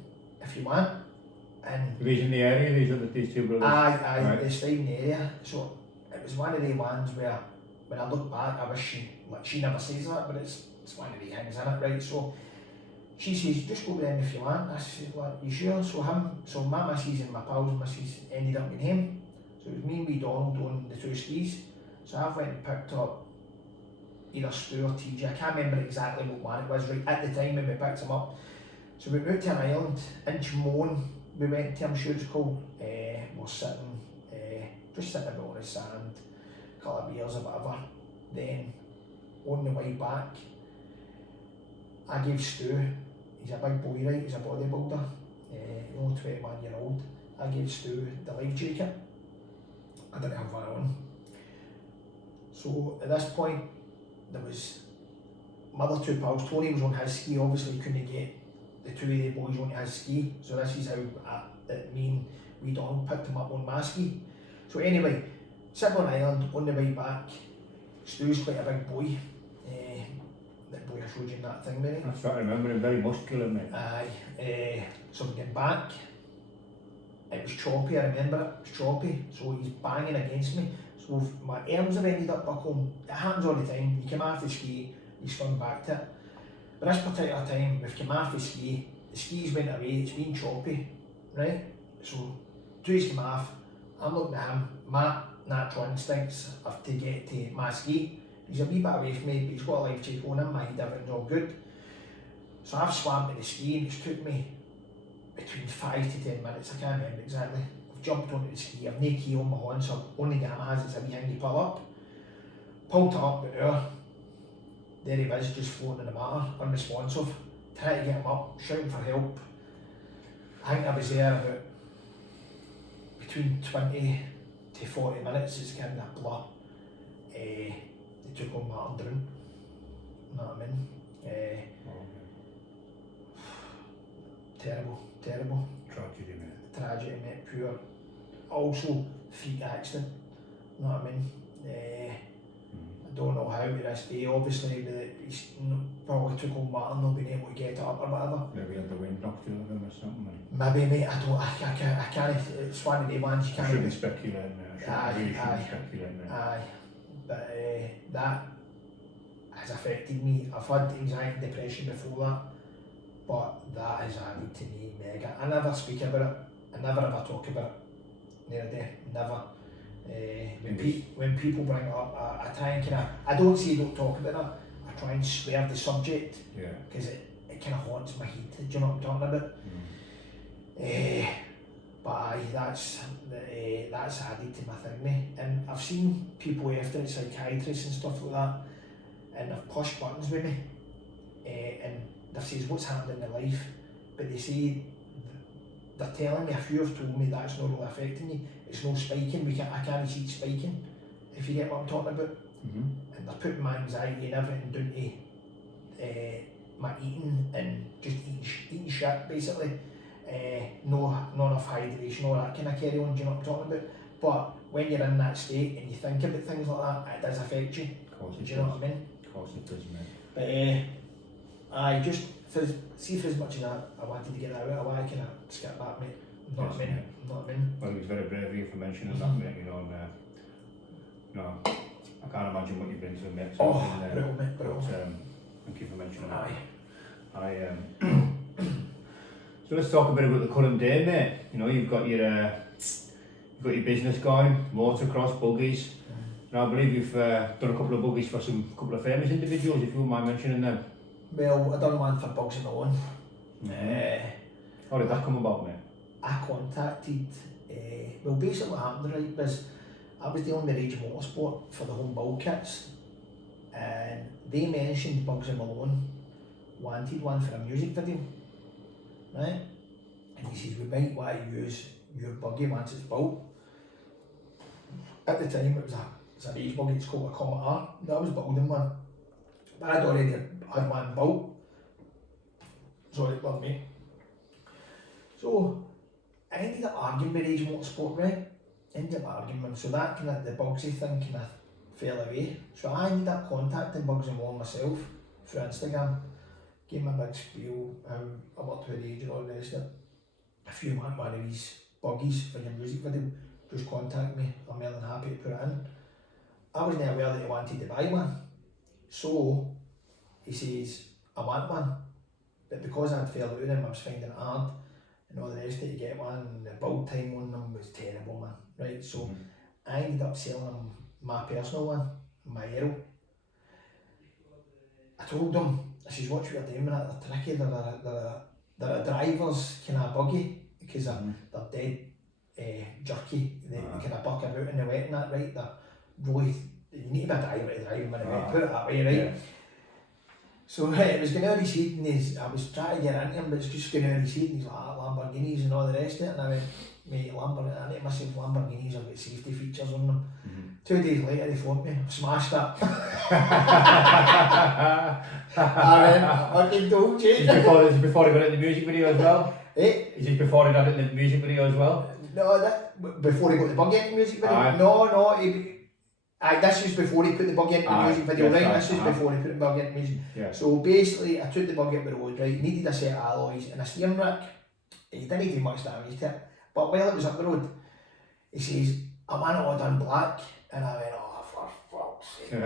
if you want. And Are these in the area? These two brothers? aye, Right. they stayed in the area. So it was one of the ones where when I look back, I wish she never says that, but it's one of the things, isn't it, right? So she says, just go with them if you want. I said, like, you sure? So my missus and my pal's missus ended up with him. So it was me and wee Donald on the two skis. So I went and picked up either Stu or TJ, I can't remember exactly what one it was right at the time when we picked him up. So we went out to an island in Chimone, we went to, I'm sure it's called, we're sitting, just sitting about on the sand, a couple of beers or whatever. Then on the way back, I gave Stu, he's a big boy, right, he's a bodybuilder, only 21-year-old, I gave Stu the life jacket. I didn't have one on. So at this point, there was my other two pals. Tony was on his ski, obviously couldn't get the two of the boys on his ski. So this is how me and wee Donald picked him up on my ski. So anyway, sitting on an island on the way back, Stu's quite a big boy. That boy I showed you in that thing there. That's right, I remember him, very muscular, mate. Aye, so we're getting back. It was choppy, I remember it was choppy. So he's banging against me. So my arms have ended up buckling. It happens all the time. You come off the ski, you swing back to it. But this particular time, we've come off the skis went away, it's been choppy, right? So two's come off, I'm looking at him, my natural instincts are to get to my ski. He's a wee bit away from me, but he's got a life jacket on him, everything's all good. So I've swam to the ski and it's took me between 5 to 10 minutes, I can't remember exactly. I've jumped onto the ski, I've no key on my horn, so only the arm has, it's a wee thing you pull up. Pulled it up, but there he was, just floating in the water, unresponsive. Tried to get him up, shouting for help. I think I was there about between 20 to 40 minutes, it's kind of a blur. They took on Martin Drown, you know what I mean? Terrible. Tragedy, mate. Tragedy, mate, pure. Also, freak accident, you know what I mean? I don't know how to this day, obviously, he's probably took on Martin, not been able to get it up or whatever. Maybe had the wind knocked out of him or something. Maybe, mate, I can't, it's one of the ones you can't... I shouldn't speculate, mate. I really shouldn't speculate, mate. Aye, but that has affected me. I've had anxiety and depression before that, but that has added to me mega. I never speak about it, I never ever talk about it, near day, never. When people bring it up, I try and I don't say don't talk about it, I try and swear the subject, because it kind of haunts my head, do you know what I'm talking about? But aye, that's added to my thing, mate. And I've seen people after it, psychiatrists and stuff like that, and they've pushed buttons with me, and they've said what's happened in their life, but they say they're telling me, a few have told me that it's not really affecting you, it's no spiking, I can't see it spiking, if you get what I'm talking about. And they're putting my anxiety and everything down to my eating and just eating shit basically. No enough hydration, all that kind of carry on, do you know what I'm talking about? But when you're in that state and you think about things like that, it does affect you. Of course it Do you know does. what I mean? Of course it does, mate. But I just for as much as I wanted to get that out, I kind of skip that, mate. Know what I mean? Know what I mean? Well, it was very brave of you for mentioning that, mate. You know, and no, I can't imagine what you've been through, mate. So Brutal, mate, brutal. Thank you for mentioning that. Aye. So let's talk a bit about the current day, mate. You know, you've got your business going, motocross, buggies. Now I believe you've done a couple of buggies for a couple of famous individuals, if you wouldn't mind mentioning them. Well, I done one for Bugs and Owen. How did that come about, mate? I contacted, well basically what happened right was I was dealing with Rage Motorsport for the home build kits, and they mentioned Bugs and Malone wanted one for a music video, right? And he says we might want to use your buggy once it's built. At the time it was a Rage buggy, it's called a Comet R. I was building one, but I'd already had one built. Sorry, it wasn't me. So I ended up arguing with Rage Motorsport, right? Ended up arguing with them, so that kind of, the Buggsy thing kind of fell away. So I ended up contacting Bugs and More myself through Instagram, gave him a big spiel, I worked with Rage and all the rest of it. If you want one of these buggies for your music video, just contact me, I'm more than happy to put it in. I wasn't aware that he wanted to buy one, so he says, I want one, but because I'd fell out with him, I was finding it hard and all the rest of it to get one, and the build time on them was terrible, man, right? So I ended up selling him my personal one, my Aero. I told him, I says, what you're doing with that, they're tricky, they're a driver's kind of buggy, because they're dead jerky, they kind of buck about in the wet and that, right? They're really, you need to be a driver to drive them in the wet, put it that way, right? Yeah. So it was going out of his head, and I was trying to get into him, but it's just going out of his head, and he's like, Lamborghinis and all the rest of it, and I went, mate, I need myself Lamborghinis, I've got safety features on them. 2 days later he phoned me, I've smashed it. I fucking told you. Is it before he got into the music video as well? Is it before he got into the music video as well? No, before he got the buggy into the music video? Aye. No, this was before he put the buggy into the music video, yes, right? This was before he put the buggy into the music. Yeah. So basically, I took the buggy up the road, right? Needed a set of alloys and a steering rack. He didn't do much damage to it. But while it was up the road, he says, I want it all done black. And I went, oh, for fuck's sake.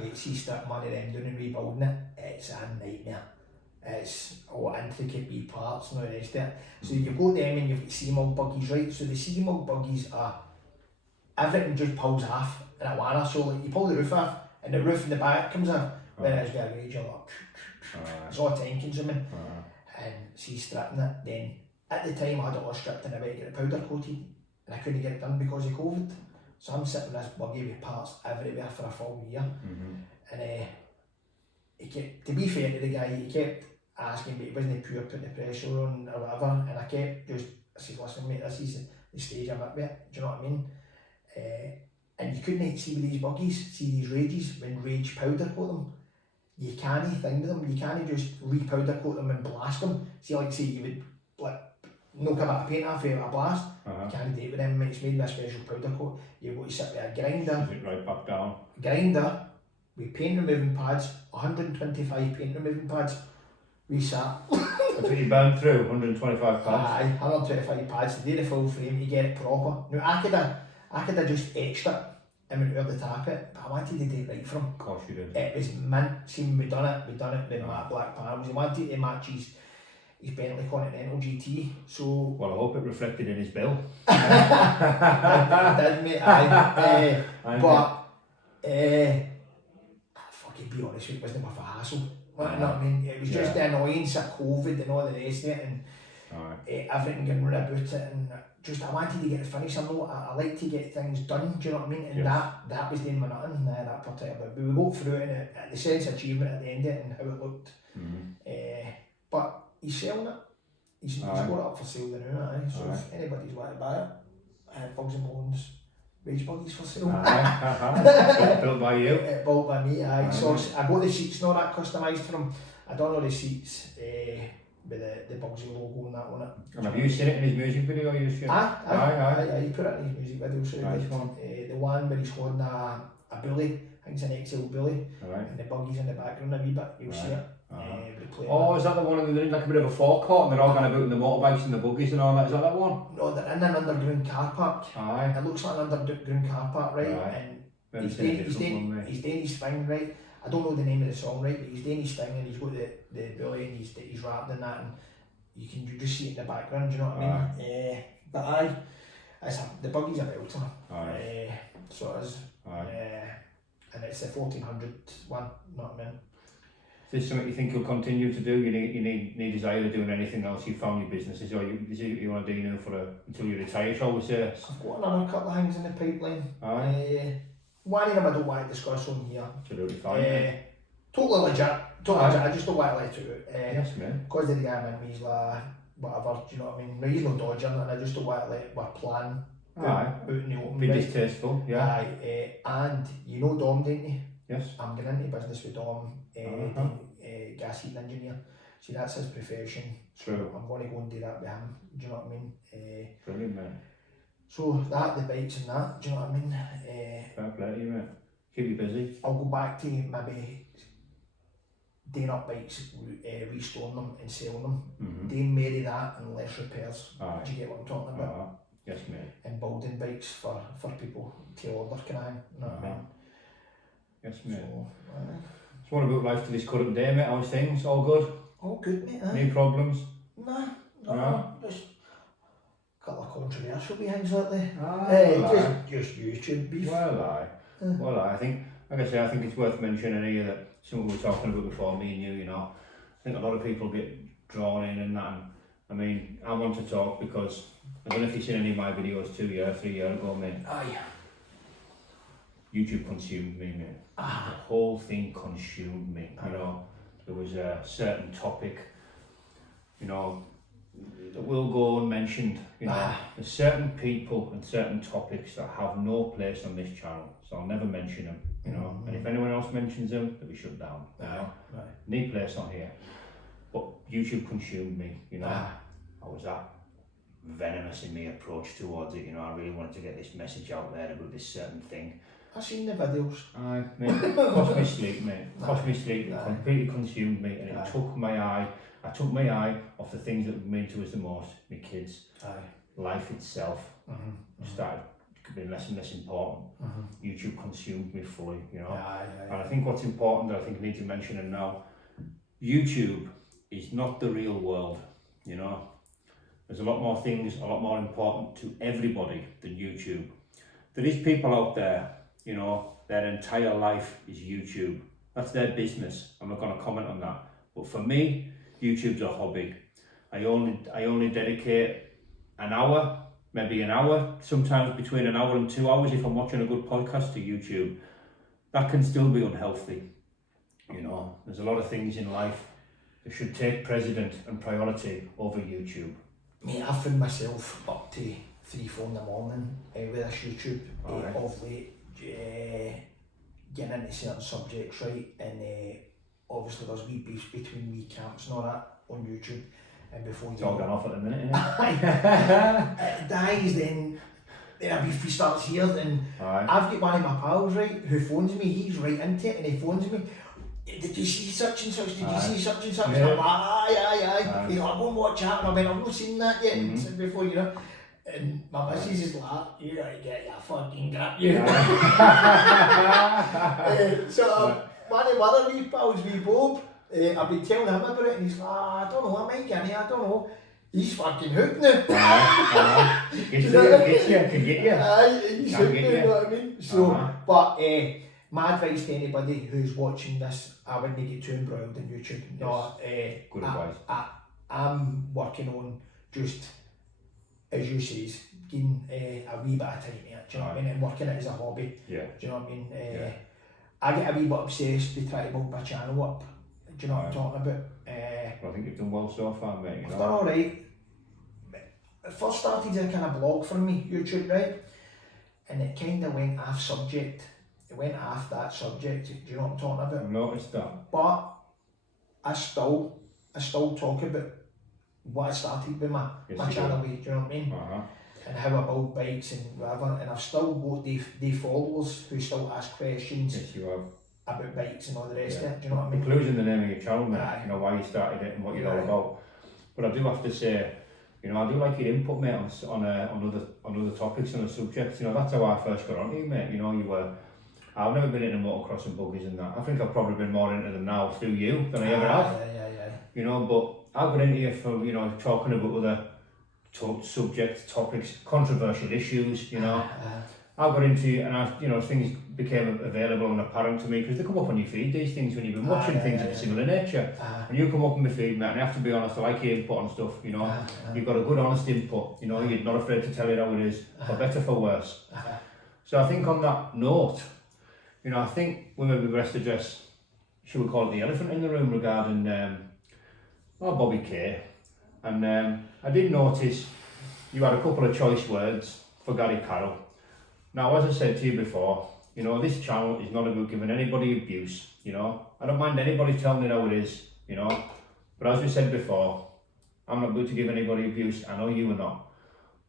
Mate, see, stuck money them doing and rebuilding it, it's a nightmare. It's all intricate wee parts and all the rest of it. So you go them and you've got C-Mug buggies, right? So the C-Mug buggies are, everything just pulls off in a wanna. So like you pull the roof off and the roof in the back comes off. Whereas with a Rage, you're like, it's all time consuming. And see, stripping it, then at the time I had it all stripped and I went to get it powder coated, and I couldn't get it done because of COVID. So I'm sitting with this buggy with parts everywhere for a full year. And he kept, to be fair to the guy, he kept asking, but he wasn't pure putting the pressure on or whatever, and I kept just, I said, listen mate, this is the stage I'm at with it, do you know what I mean? And you couldn't see with these buggies, see these Rages, when Rage powder coat them, you can't thing with them, you can't just re-powder coat them and blast them. See, like say you would like knock a bit of paint off with a blast, you can't do it with them, it's made with a special powder coat. You've got to sit with a grinder. Is it right back down? Grinder with paint removing pads, 125 paint removing pads. We sat. That's what you burned through, 125 pads? Aye, 125 pads to do the full frame to get it proper. Now I could have just etched it and went over the top it, but I wanted to do it right from. Of course you did. It was mint. See, we done it with matte black panels. He wanted to match his Bentley Continental GT, so... Well, I hope it reflected in his bill. It did, mate, aye. But, fucking be honest with you, it wasn't worth a hassle. You know what I mean? It was just the annoyance of COVID and all the rest of it, and everything going round about it, and just I wanted to get it finished. I like to get things done, do you know what I mean? And that was doing my nothing, that particular bit. But we got through it, and the sense of achievement at the end of it and how it looked. But he's selling it. He's got it up for sale now, so if anybody's want to buy it, Bugs and Bones Rage buggies for sale. Built by you? Built by me, aye. So I got the seats and all that customised for him. I done all the seats with the BUGGYS logo and that on it. And have you seen it in his music video? You just Aye, he put it in his music video, so nice he did. one. The one where he's holding a bully, I think it's an XL bully, Right. and the BUGGYS in the background a wee bit, you'll see it. Oh, is that the one they're in like a bit of a forecourt and they're all going about in the motorbikes and the buggies and all that? Is that one? No, they're in an underground car park. Aye. It looks like an underground car park, right? And he's doing his thing, right? I don't know the name of the song, right? But he's doing his thing and he's got the bully and he's rapping and that, and you just see it in the background, do you know what I mean? But aye, the BUGGYS are belter. So it is. And it's the 1400 one, not I mean. Is this something you think you'll continue to do? You need desire to doing anything else? You found your businesses, or you want to do now until you retire, shall we say? I've got another couple of things in the pipeline. One of them I don't want to discuss on here. Absolutely fine. Totally legit. I just don't want to let it out. Yes, man. Because the guy in me, he's like, whatever, do you know what I mean? No, he's no dodging, and I just don't want to let my plan out in the open. Be distasteful, yeah. And you know Dom, don't you? Yes. I'm getting into business with Dom, gas heating engineer. See, that's his profession. True. I'm going to go and do that with him, do you know what I mean? Brilliant, man. So the bikes and that, do you know what I mean? Fair play to you, mate. Keep you busy. I'll go back to maybe doing up bikes, restoring them and selling them. Doing more of that and less repairs. Do you get what I'm talking about? Yes, mate. And building bikes for people to order, can I? You know what I mean? Yes, mate. So what about life to this current day, mate? How's things? All good? All good, mate. Any problems? Nah. Just a couple of controversial things lately. Just YouTube beef. Well, I think, like I say, I think it's worth mentioning here that something we were talking about before, me and you know, I think a lot of people get drawn in and that, and I mean, I want to talk because, I don't know if you've seen any of my videos 2 years, 3 years ago, mate. YouTube consumed me, mate. The whole thing consumed me, you know. There was a certain topic, you know, that will go unmentioned, you know. There's certain people and certain topics that have no place on this channel, so I'll never mention them, you know. And if anyone else mentions them, they'll be shut down, you know. Need place on here. But YouTube consumed me, you know. I was that venomous in my approach towards it, you know. I really wanted to get this message out there about this certain thing. I've seen the videos. Mate, cost me sleep, mate. Cost me sleep. It completely consumed me, and it took my eye. I took my eye off the things that mean to us the most, my kids, life itself. Started being less and less important. YouTube consumed me fully, you know. And I think what's important that I think I need to mention and now, YouTube is not the real world, you know. There's a lot more things, a lot more important to everybody than YouTube. There is people out there, you know, their entire life is YouTube. That's their business. I'm not going to comment on that. But for me, YouTube's a hobby. I only dedicate an hour, maybe an hour, sometimes between an hour and 2 hours if I'm watching a good podcast to YouTube. That can still be unhealthy. You know, there's a lot of things in life that should take precedent and priority over YouTube. Mate, I found myself up to 3-4 in the morning with this YouTube of late, getting into certain subjects, right? And obviously there's wee beefs between wee camps and all that on YouTube. And before it's all gone off at the minute, it dies, then a beef starts here. And I've got one of my pals, right, who phones me. He's right into it, and he phones me. Did you see such and such? Did you see such and such? Yeah. I'm like, aye. You know, I go and watch that, and I went, I've not seen that yet. And before, you know. And my missus is like, you gotta get your fucking gut, you. So one of my other wee pals, wee Bob, I've been telling him about it, and he's like, I don't know, I might get in here, I don't know. He's fucking hooked now. Can get you. He's hooked now, you know what I mean? So, but my advice to anybody who's watching this, I wouldn't get too embroiled in YouTube. No, good advice. I'm working on just, as you say, getting a wee bit of time here, do you know what I mean? And working it as a hobby. Do you know what I mean? I get a wee bit obsessed to try to build my channel up. Do you know what I'm talking about? I think you've done well so far, mate. I've done alright. It first started as a kind of blog for me, YouTube, right? And it kind of went off subject. It went off that subject. Do you know what I'm talking about? I've noticed that. But I still talk about what I started with my Yes, channel, do you know what I mean? And how I build bikes and whatever, and I've still got the followers who still ask questions Yes, you have. about bikes and all the rest of it, do you know what I The mean? clue's in the name of your channel, mate, you know, why you started it and what you're all about. But I do have to say, you know, I do like your input, mate, on other topics and other subjects. You know, that's how I first got onto you, mate. You know, I've never been into motocross and buggies and that. I think I've probably been more into them now through you than I ever have. Yeah. You know, but I got into you for, you know, talking about other subjects, topics, controversial issues, you know. I got into you and you know, things became available and apparent to me because they come up on your feed, these things, when you've been watching things of a similar nature. And you come up on my feed, mate, and I have to be honest, I like your input on stuff, you know. You've got a good, honest input, you know, you're not afraid to tell it how it is, for better, for worse. So I think on that note, you know, I think we maybe best address, should we call it the elephant in the room regarding Bobby K. And I did notice you had a couple of choice words for Gary Carroll. Now, as I said to you before, you know, this channel is not about giving anybody abuse, you know. I don't mind anybody telling me how it is, you know. But as we said before, I'm not about to give anybody abuse. I know you are not.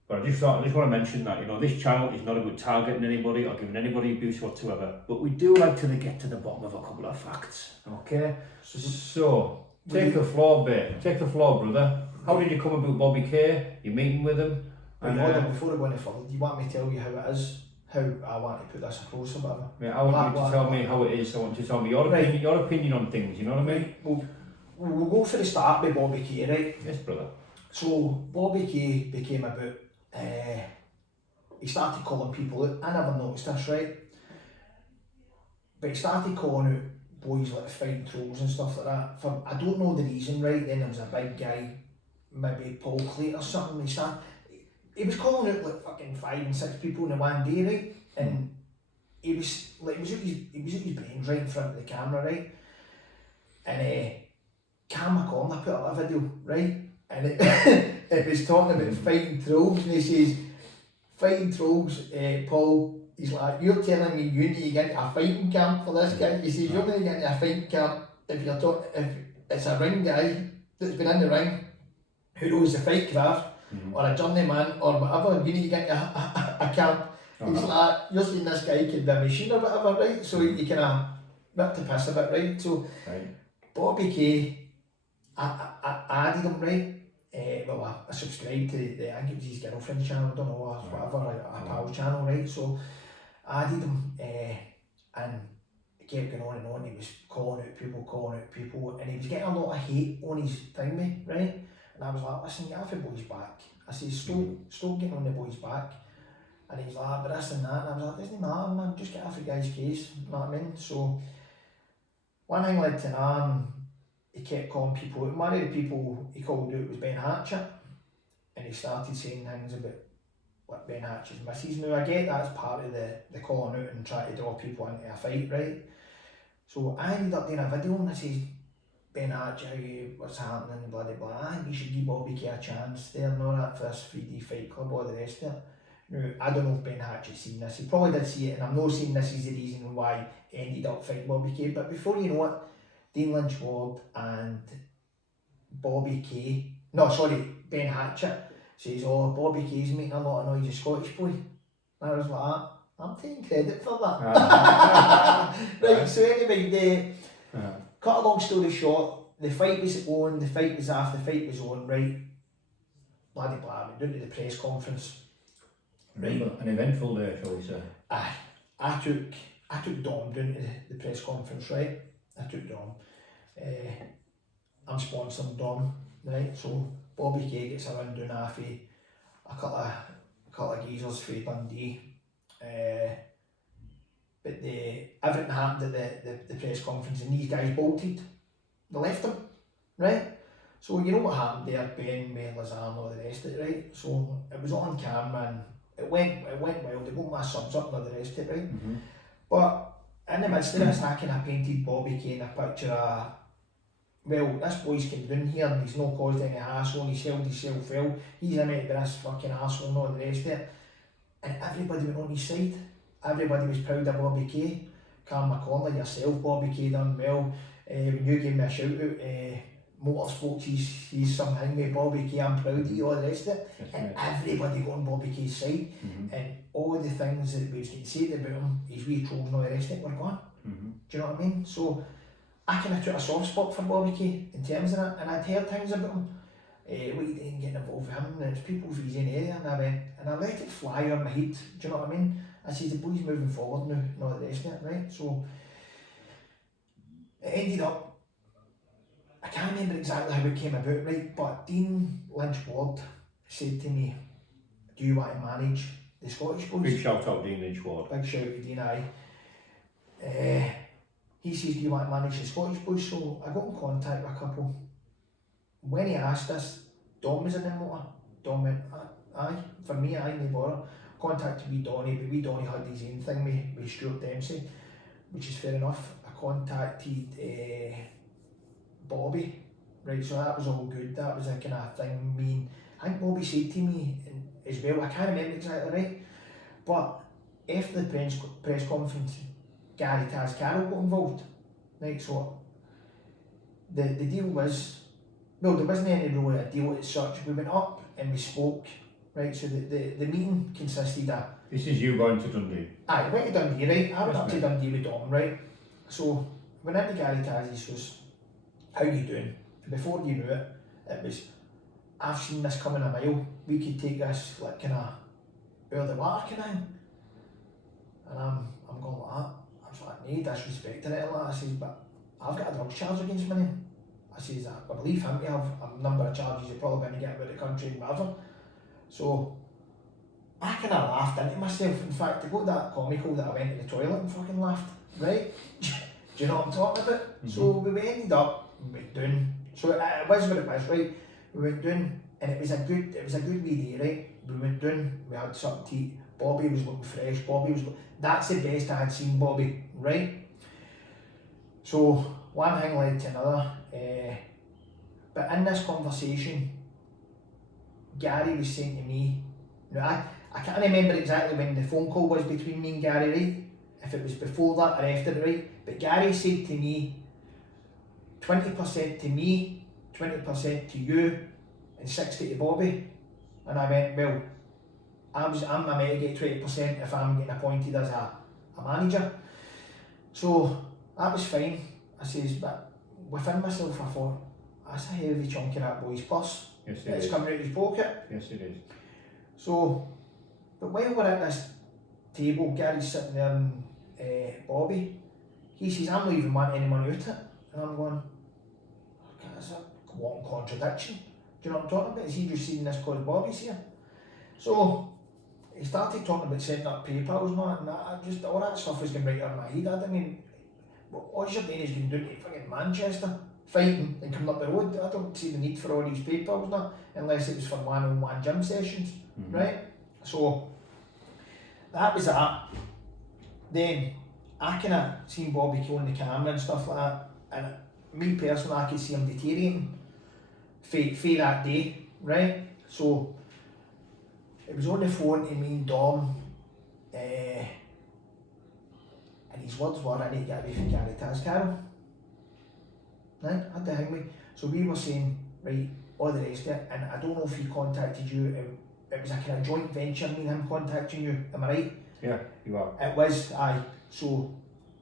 But I just want to mention that, you know, this channel is not about targeting anybody or giving anybody abuse whatsoever. But we do like to get to the bottom of a couple of facts, okay? So take the floor, babe. Take the floor, brother. How did you come about Bobby K? You're meeting with him? And hold on, before I go any further, do you want me to tell you how it is? How I want to put this across or whatever? Yeah, I want you to tell me how it is. I want you to tell me your opinion on things, you know what I mean? We'll go for the start with Bobby K, right? Yes, brother. So Bobby K became about, he started calling people out. I never noticed this, right? But he started calling out boys like fighting trolls and stuff like that. For I don't know the reason, right? Then there was a big guy, maybe Paul Clayton or something. He was calling out like fucking 5 and 6 people in one day, right? And he was out his brains right in front of the camera, right? And Cam McCormick put up a video, right? And it was talking about fighting trolls, and he says, fighting trolls, Paul, he's like, you're telling me you need to get into a fighting camp for this guy? He says, you're going to get into a fighting camp if it's a ring guy that's been in the ring, who knows the fight craft, or a journeyman, or whatever, you need to get into a camp. He's like, you're saying this guy could be a machine or whatever, right? So he kind of ripped the piss a bit, right? So Bobby K, I added him, right? Well, I subscribed to I think it was his girlfriend's channel, I don't know, or whatever, a pal's channel, right? So I added him, and it kept going on and on. He was calling out people, and he was getting a lot of hate on his thing, right? And I was like, listen, get off the boys' back. I said, stop getting on the boys' back. And he's like, but this and that. And I was like, doesn't matter, man, just get off the guy's case, you know what I mean? So one thing led to another, and he kept calling people out. One of the people he called out was Ben Hatchett, and he started saying things about what Ben Hatchett's misses. Now I get that's part of the calling out and trying to draw people into a fight, right? So I ended up doing a video and I says, Ben Hatchett, what's happening, blah blah blah. I think you should give Bobby K a chance there and all that for this 3D fight club, all the rest of it. Now, I don't know if Ben Hatchett's seen this. He probably did see it, and I'm not saying this is the reason why he ended up fighting Bobby K, but before you know it, Dean Lynch Ward and Ben Hatchett says, oh, Bobby K's making a lot of noise, a Scottish boy. And I was like, I'm taking credit for that. Right, so anyway, cut a long story short, the fight was on, the fight was off, the fight was on, right? Bloody blah, we went down to the press conference. Right. An eventful day, shall we say? I took Dom down to the press conference, right? I took Dom. I'm sponsoring Dom, right? So Bobby K gets a run down half a couple of geezers for Dundee. But everything happened at the press conference, and these guys bolted. They left him, right? So you know what happened there, Ben, Lazar, and all the rest of it, right? So it was on camera and it went wild. They got my subs up and all the rest of it, right? But in the midst of this, I kind of painted Bobby K in a picture of, well, this boy's come down here and he's not caused any hassle and he's held himself well. He's a mate with this fucking arsehole and all the rest of it. And everybody went on his side. Everybody was proud of Bobby K. Cam McCormick, yourself, Bobby K done well. When you gave me a shout out, Motorsports, he's something with Bobby Kay, I'm proud of you, all the rest of it. Yes, And mate. everybody got on Bobby Kay's side. And all the things that we was getting said about him, his wee trolls and all the rest of it were gone. Do you know what I mean? So I kind of took a soft spot for Bobby Kay in terms of that, and I'd heard things about him. What he didn't get involved with him, and it's people from his own area, and I went, and I let it fly on my head. Do you know what I mean? I said, the boy's moving forward now, and all the rest of it, right? So it ended up, I can't remember exactly how it came about, right? But Dean Lynch Ward said to me, do you want to manage the Scottish boys? Big shout out Dean Lynch Ward. Big shout to Dean, aye. He says, do you want to manage the Scottish boys? So I got in contact with a couple. When he asked us, Dom was in the motor. Dom went, aye, for me, aye, no bother. Contacted wee Donnie, but wee Donnie had his own thing with Stuart Dempsey, which is fair enough. I contacted Bobby, right, so that was all good. That was a kind of thing. I think Bobby said to me as well, I can't remember exactly right, but after the press conference, Gary Taz Carroll got involved, right, so the deal was, no, there wasn't any really a deal as such. We went up and we spoke, right, so the meeting consisted of... This is you going to Dundee? Aye, I went to Dundee, right, I went Yes, up to Dundee with Dom, right, so went into Gary Taz's house, how you doing? And before you knew it, it was, I've seen this coming a mile, we could take this like kind of out of the water kind of thing. And I'm going like that. I was like, nee, disrespect to it, like. I says, but I've got a drugs charge against me. I says, I believe him to have a number of charges he's probably going to get out of the country and whatever. So I kind of laughed into myself. In fact, I got that comical that I went to the toilet and fucking laughed, right? Do you know what I'm talking about? So we ended up, we went down. So it was what it was, right? We went down, and it was a good wee day, right? We went down, we had something to eat. Bobby was looking fresh. That's the best I had seen Bobby, right? So one thing led to another. But in this conversation, Gary was saying to me, now I can't remember exactly when the phone call was between me and Gary, right? If it was before that or after it, right? But Gary said to me, 20% to me, 20% to you, and 60 to Bobby. And I went, well, I'm meant to get 20% if I'm getting appointed as a manager. So that was fine. I says, but within myself I thought, that's a heavy chunk of that boy's purse. Yes, it It's is. coming out of his pocket. Yes, it is. So, but while we're at this table, Gary's sitting there and Bobby, he says, I'm not even wanting any money out of it. And I'm going, okay, that's a walking contradiction. Do you know what I'm talking about? Is he just seeing this because Bobby's here? So, he started talking about setting up PayPals and that, just all that stuff was going right out of my head. I mean, all you're doing is going down to fucking Manchester, fighting and coming up the road. I don't see the need for all these PayPals now, unless it was for one-on-one gym sessions, right? So, that was that. Then, I kind of seen Bobby killing the camera and stuff like that, and me personally, I could see him deteriorating for that day, right? So, it was on the phone to me and Dom, and his words were, I need to get away from Gary Taz Carroll. Right, had to hang me. So we were saying, right, all the rest of it, and I don't know if he contacted you, it was a kind of joint venture, me and him contacting you, am I right? Yeah, you are. It was, aye. So,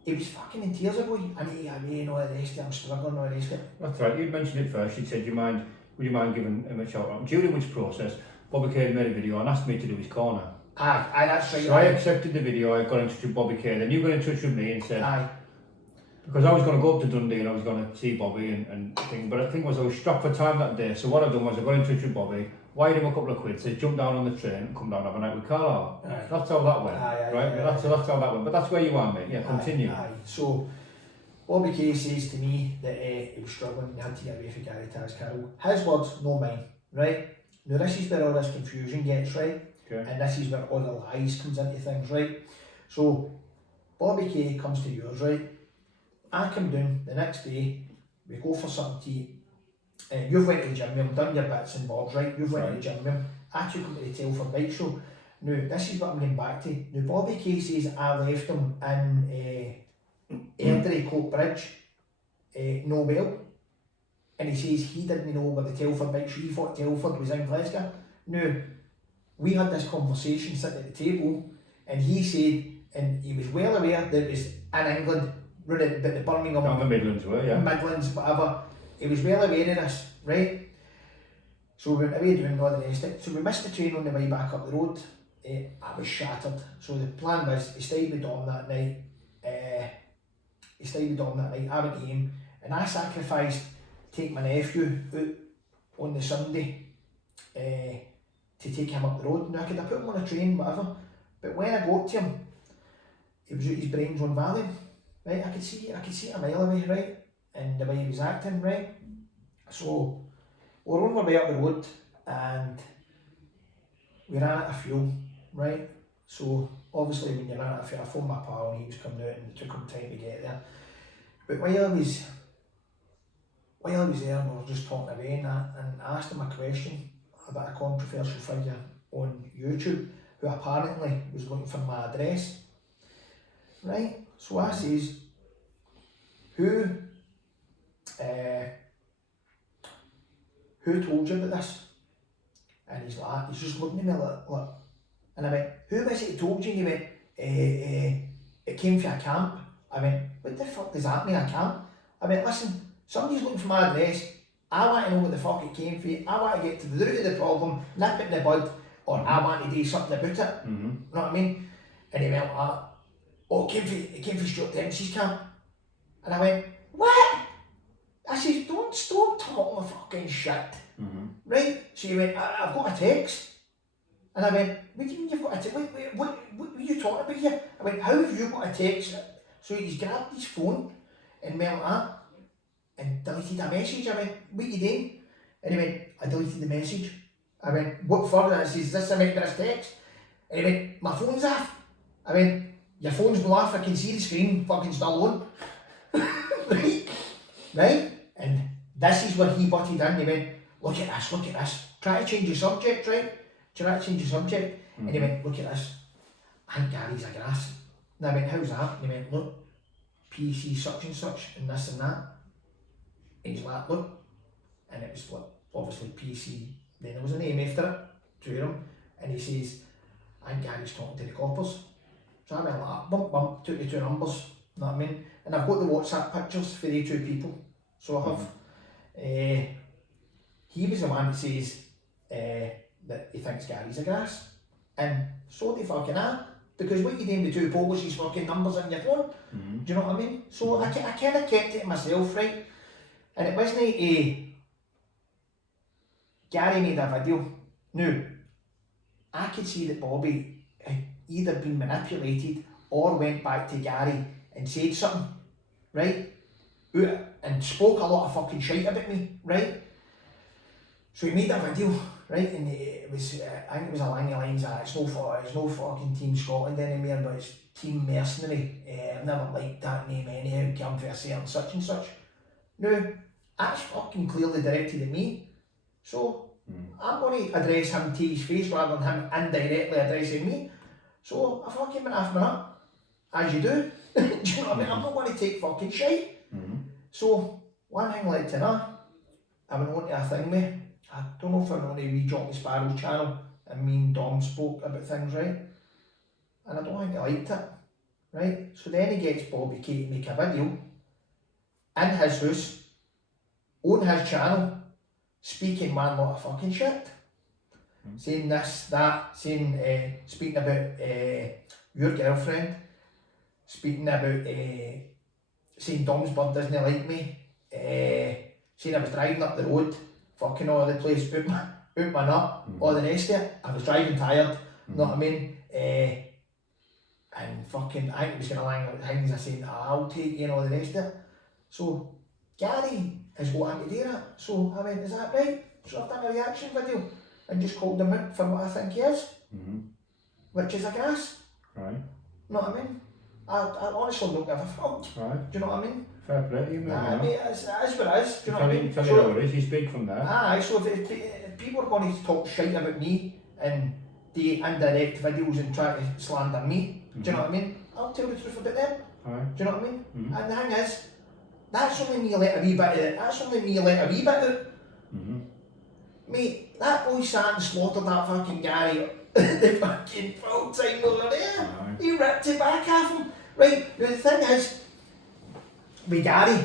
he was fucking in tears about it, I need to get away and all the rest of it, I'm struggling and all the rest of it. That's right, you'd mentioned it first, you'd said, would you mind giving him a shout out? During which process, Bobby Kay made a video and asked me to do his corner. Aye, that's right. So I accepted the video, I got in touch with Bobby Kay, then you got in touch with me and said, aye. Because I was going to go up to Dundee and I was going to see Bobby and thing, but I think was I was strapped for time that day, so what I've done was I got in touch with Bobby, wired him a couple of quid, said jump down on the train and come down and have a night with Carlisle. That's how that went, right? That's how that went, but that's where you are, mate, yeah, continue. Aye. So, Bobby Kay says to me that he was struggling and had to get away from Gary Taz Carroll. His words, no mine, right? Now this is where all this confusion gets, right? Okay. And this is where all the lies comes into things, right? So, Bobby Kay comes to yours, right? I come down the next day, we go for something to eat. You've went to the gym, you've done your bits and bobs, right? You've went to the gym, I took him to the tail for bike show. Now, this is what I'm getting back to. Now, Bobby Kay says I left him in Airdrie Coat Bridge, no bail. and he says he didn't know where the Telford bike, so he thought Telford was in Glasgow. Now, we had this conversation sitting at the table, and he said, and he was well aware that it was in England, but the Birmingham, Down the Midlands were, yeah. Midlands, whatever. He was well aware of this, right? So we went away doing all the rest of it. So we missed the train on the way back up the road. I was shattered. So the plan was, he stayed with Dom that night. I went to him, and I sacrificed to take my nephew out on the Sunday to take him up the road. Now I could have put him on a train, whatever, but when I got to him, he was out his brains on Valium, right? I could see it a mile away, right? And the way he was acting, right? So we're on our way up the road, and we ran out of fuel, right? So obviously when you ran out of fuel, I phoned my pal and he was coming out, and it took him time to get there. But while I was there, we were just talking away, and I asked him a question about a controversial figure on YouTube who apparently was looking for my address, right? So I says, who told you about this? And he's just looking at me like, and I went, who was it who told you? And he went, it came from a camp. I went, what the fuck does that mean, a camp? I went, listen, somebody's looking for my address, I want to know what the fuck it came from, I want to get to the root of the problem, nip it in the bud, or I want to do something about it. Mm-hmm. You know what I mean? And he went, oh, it came from Stuart Dempsey's camp. And I went, what? I says, don't stop talking my fucking shit. Mm-hmm. Right? So he went, I've got a text. And I went, what do you mean you've got a text? What are you talking about here? I went, how have you got a text? So he's grabbed his phone and went like that and deleted a message. I went, what are you doing? And he went, I deleted the message. I went, what for? I says, is this a this text? And he went, my phone's off. I went, your phone's not off, I can see the screen fucking still on. Right? And this is where he butted in. He went, look at this. Try to change the subject, right? Mm-hmm. And he went, look at this. I think Gary's a grass. And I went, how's that? And he went, look, PC such and such, and this and that. And he's like, look. And it was like, obviously PC. Then there was a name after it to him. And he says, I think Gary's talking to the coppers. So I went like, bump, took the two numbers, you know what I mean? And I've got the WhatsApp pictures for the two people. So I have. He was the one that says that he thinks Gary's a grass. And so they fucking are. Because what you doing with two Polish fucking numbers in your phone? Mm-hmm. Do you know what I mean? So I kind of kept it to myself, right? And it wasn't Gary made a video. Now, I could see that Bobby had either been manipulated or went back to Gary and said something, right? And spoke a lot of fucking shit about me, right? So he made a video, right? And it was, I think it was along the lines of, it's no fucking Team Scotland anymore, but it's Team Mercenary. I've never liked that name anyhow, come for a certain such and such. Now, that's fucking clearly directed at me. So, I'm going to address him to his face rather than him indirectly addressing me. So, I fucking went after him, as you do. Do you know what I mean? I'm not going to take fucking shite. Mm-hmm. So, one thing led to another. I went on to a thing with, I don't know if I'm on a wee Johnny Sparrow's channel, and me and Dom spoke about things, right? And I don't think he liked it, right? So then he gets Bobby K to make a video in his house, on his channel, speaking one lot of fucking shit. Saying this, that, saying, speaking about your girlfriend, speaking about, saying Dom's bird doesn't like me, saying I was driving up the road, fucking all the place, out my nut, all the rest of it. I was driving tired, you know what I mean? And fucking, I think it was going to line out things I saying, I'll take you and all the rest of it. So, Gary is wanting to do that. So I went, is that right? So I've done a reaction video and just called him out for what I think he is, which is a grass. Right. You know what I mean? I honestly don't give a fuck. Right. Do you know what I mean? Fair play to you, mate. I mean, it is what it is. Do you know what I mean? Tell me how it is, you speak from there. Aye, so if people are going to talk shit about me and do indirect videos and try to slander me, do you know what I mean? I'll tell the truth about them. Do you know what I mean? And the thing is, That's only me let a wee bit of it. That's only me let a wee bit out. Mate, that boy sat and slaughtered that fucking Gary the fucking full time over there. He ripped it back off him. Right, now the thing is, with Gary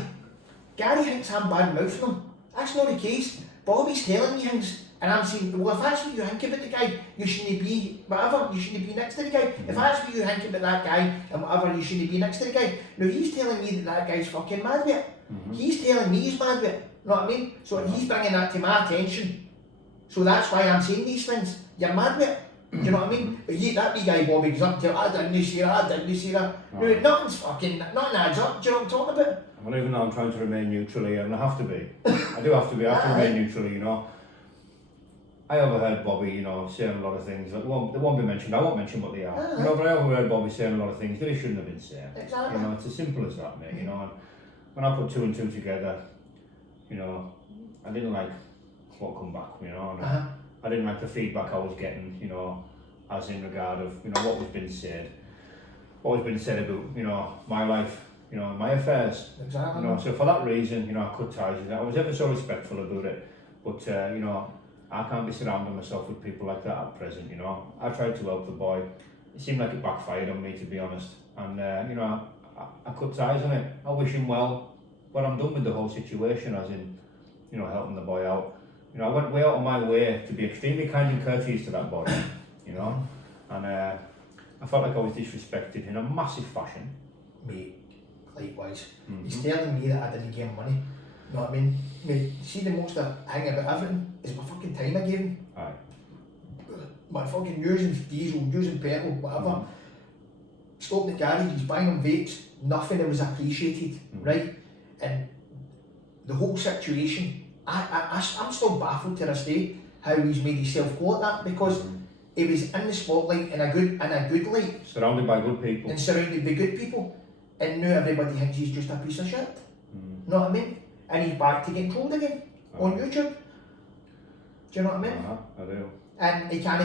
thinks I'm bad mouthing him. That's not the case. Bobby's telling me things, and I'm saying, well, if that's what you think about the guy, you shouldn't be whatever, you shouldn't be next to the guy. If that's what you think about that guy and whatever, you shouldn't be next to the guy. Now he's telling me that guy's fucking mad with it. He's telling me he's mad with it. Know what I mean? So he's bringing that to my attention. So that's why I'm saying these things. You're mad with it. Do you know what I mean? But that wee guy Bobby goes up to, I didn't see that. No, nothing's nothing adds up. Do you know what I'm talking about? Well, even though I'm trying to remain neutral here, and I have to be. I do have to be. I have to remain neutral, you know. I overheard Bobby, you know, saying a lot of things that they won't be mentioned. I won't mention what they are. You know, but I overheard Bobby saying a lot of things that he shouldn't have been saying. Exactly. You know, it's as simple as that, mate. You know, and when I put two and two together, you know, I didn't like what come back. You know, and I didn't like the feedback I was getting. You know, as in regard of what was being said about my life. You know, my affairs. Exactly. You know, so for that reason, you know, I cut ties with that. I was ever so respectful about it, but you know, I can't be surrounding myself with people like that at present. You know, I tried to help the boy. It seemed like it backfired on me, to be honest. And you know, I cut ties on it. I wish him well, but I'm done with the whole situation. As in, you know, helping the boy out. You know, I went way out of my way to be extremely kind and courteous to that boy. You know, and I felt like I was disrespected in a massive fashion. Mate. Likewise. He's telling me that I didn't give him money. You know what I mean? Mate, see the most thing about everything is my fucking time I gave him. Aye. My fucking using diesel, using petrol, whatever. Stopped at the garage, he's buying him vapes, nothing that was appreciated, right? And the whole situation, I'm still baffled to this day how he's made himself go like that, because he was in the spotlight in a good light. Surrounded by good people. And surrounded by good people. And now everybody thinks he's just a piece of shit. Know what I mean? And he's back to getting trolled again on YouTube. Do you know what I mean? I do. And he can't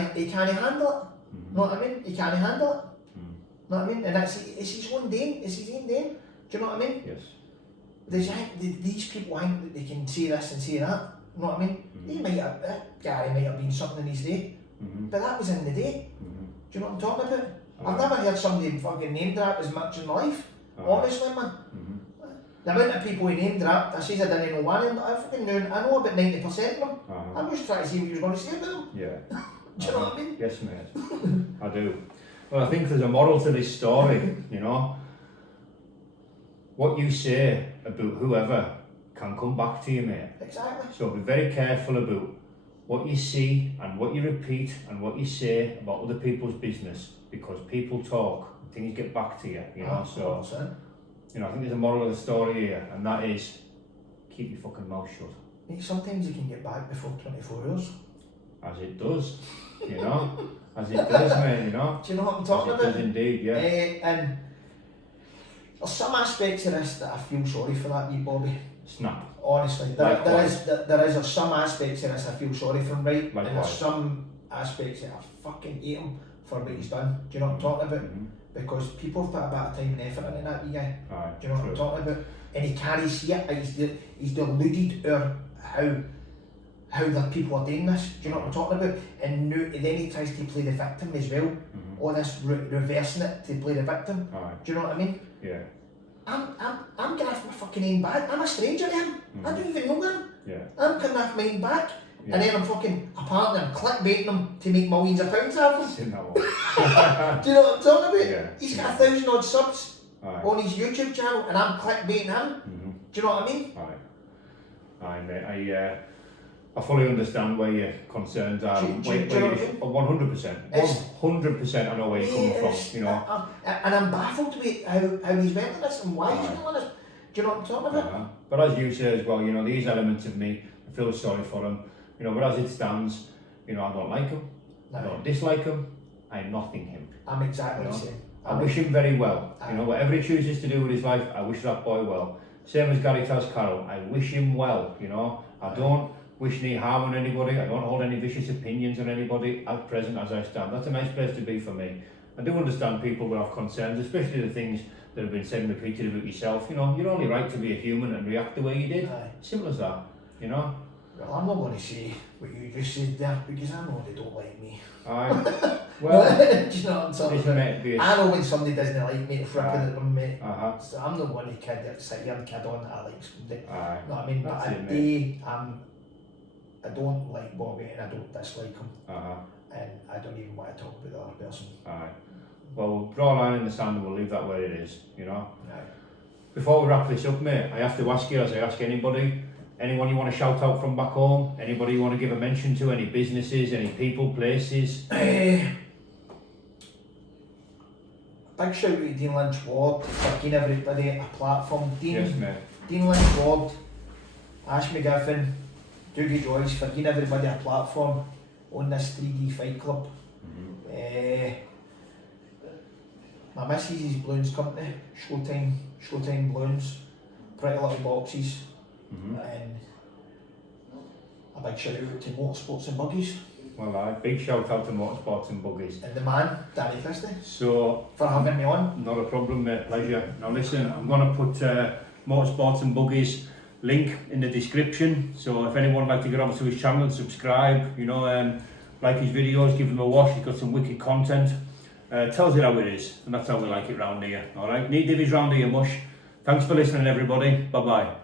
handle it. Know what I mean? He can't handle it. Know what I mean? And it's his own day. It's his own day. Do you know what I mean? Yes. These people think that they can say this and say that. Know what I mean? That guy might have been something in his day. But that was in the day. Do you know what I'm talking about? I've never heard somebody fucking name drop as much in life. Honestly, man. The amount of people he name dropped, I says I didn't know one of them, I fucking knew, I know about 90% of them. I'm just trying to see what you was going to say about them. Yeah. Do you know what I mean? Yes, mate. I do. Well, I think there's a moral to this story, you know. What you say about whoever can come back to you, mate. Exactly. So be very careful about what you see and what you repeat and what you say about other people's business, because people talk, things get back to you, you know. So, you know, I think there's a moral of the story here, and that is keep your fucking mouth shut. Mate, sometimes you can get back before 24 hours. As it does, you know. As it does, mate, you know. Do you know what I'm talking about? It does indeed, yeah. And there's some aspects of this that I feel sorry for that wee Bobby. Snap. Honestly, there is some aspects of this I feel sorry for him, right? Likewise. And there's some aspects that I fucking hate him for what he's done. Do you know what I'm talking about? Because people have put a bit of time and effort into that wee guy. Do you know what I'm talking about? And he can't see it. He's deluded or how the people are doing this. Do you know what I'm talking about? And then he tries to play the victim as well. All this reversing it to play the victim. Do you know what I mean? Yeah. I'm getting off my fucking aim back. I'm a stranger to him. I don't even know him. Yeah. I'm coming off mine back. Yeah. And then I'm fucking, apparently I'm clickbaiting him to make millions of pounds out of him. Do you know what I'm talking about? Yeah. He's got 1,000 odd subs on his YouTube channel, and I'm clickbaiting him. Do you know what I mean? Aye, mate. I fully understand where your concerns are. 100%. 100% I know where you're coming from, you know. And I'm baffled with how he's went with this and why he's doing this. Do you know what I'm talking about? But as you say as well, you know, these elements of me, I feel sorry for him. You know, but as it stands, you know, I don't like him. I don't dislike him. I'm nothing him. I'm exactly the same. I wish him very well. You know, whatever he chooses to do with his life, I wish that boy well. Same as Gary tells Carol, I wish him well, you know. I don't wish any harm on anybody. I don't hold any vicious opinions on anybody at present as I stand. That's a nice place to be for me. I do understand people will have concerns, especially the things that have been said and repeated about yourself. You know, you're only right to be a human and react the way you did. Aye. Simple as that, you know. Well, I'm not going to say what you just said there because I know they don't like me. Aye. Well, do you know what I'm talking listen, about? mate, be a- I know when somebody doesn't like me, flipping at them, mate. Uh-huh. So I'm not going to sit here and kid on that I like somebody. Aye. You know what I mean? That's But it, mate. I don't like Bobby and I don't dislike him. Uh-huh. And I don't even want to talk about the other person. Aye. Well, we'll draw a line in the sand and we'll leave that where it is, you know. Aye. Before we wrap this up, mate, I have to ask you, as I ask anybody, anyone you want to shout out from back home? Anybody you want to give a mention to? Any businesses, any people, places? Big shout out to Dean Lynch Ward for giving everybody a platform. Yes, mate. Dean Lynch Ward, Ash McGiffin, Dougie Joyce for giving everybody a platform on this 3D Fight Club. My missus' balloons company, Showtime Balloons, Pretty Little Boxes, and a big shout out to Motorsports and BUGGYS. Well, aye, big shout out to Motorsports and BUGGYS. And the man, Danny Christie, So, for having me on. not a problem, mate, pleasure. Now listen, I'm going to put Motorsports and BUGGYS link in the description, so if anyone would like to get over to his channel and subscribe, you know, like his videos, give him a watch, he's got some wicked content. Tells it how it is, and that's how we like it round here. Alright, Nee Divvies round here, mush. Thanks for listening, everybody. Bye bye.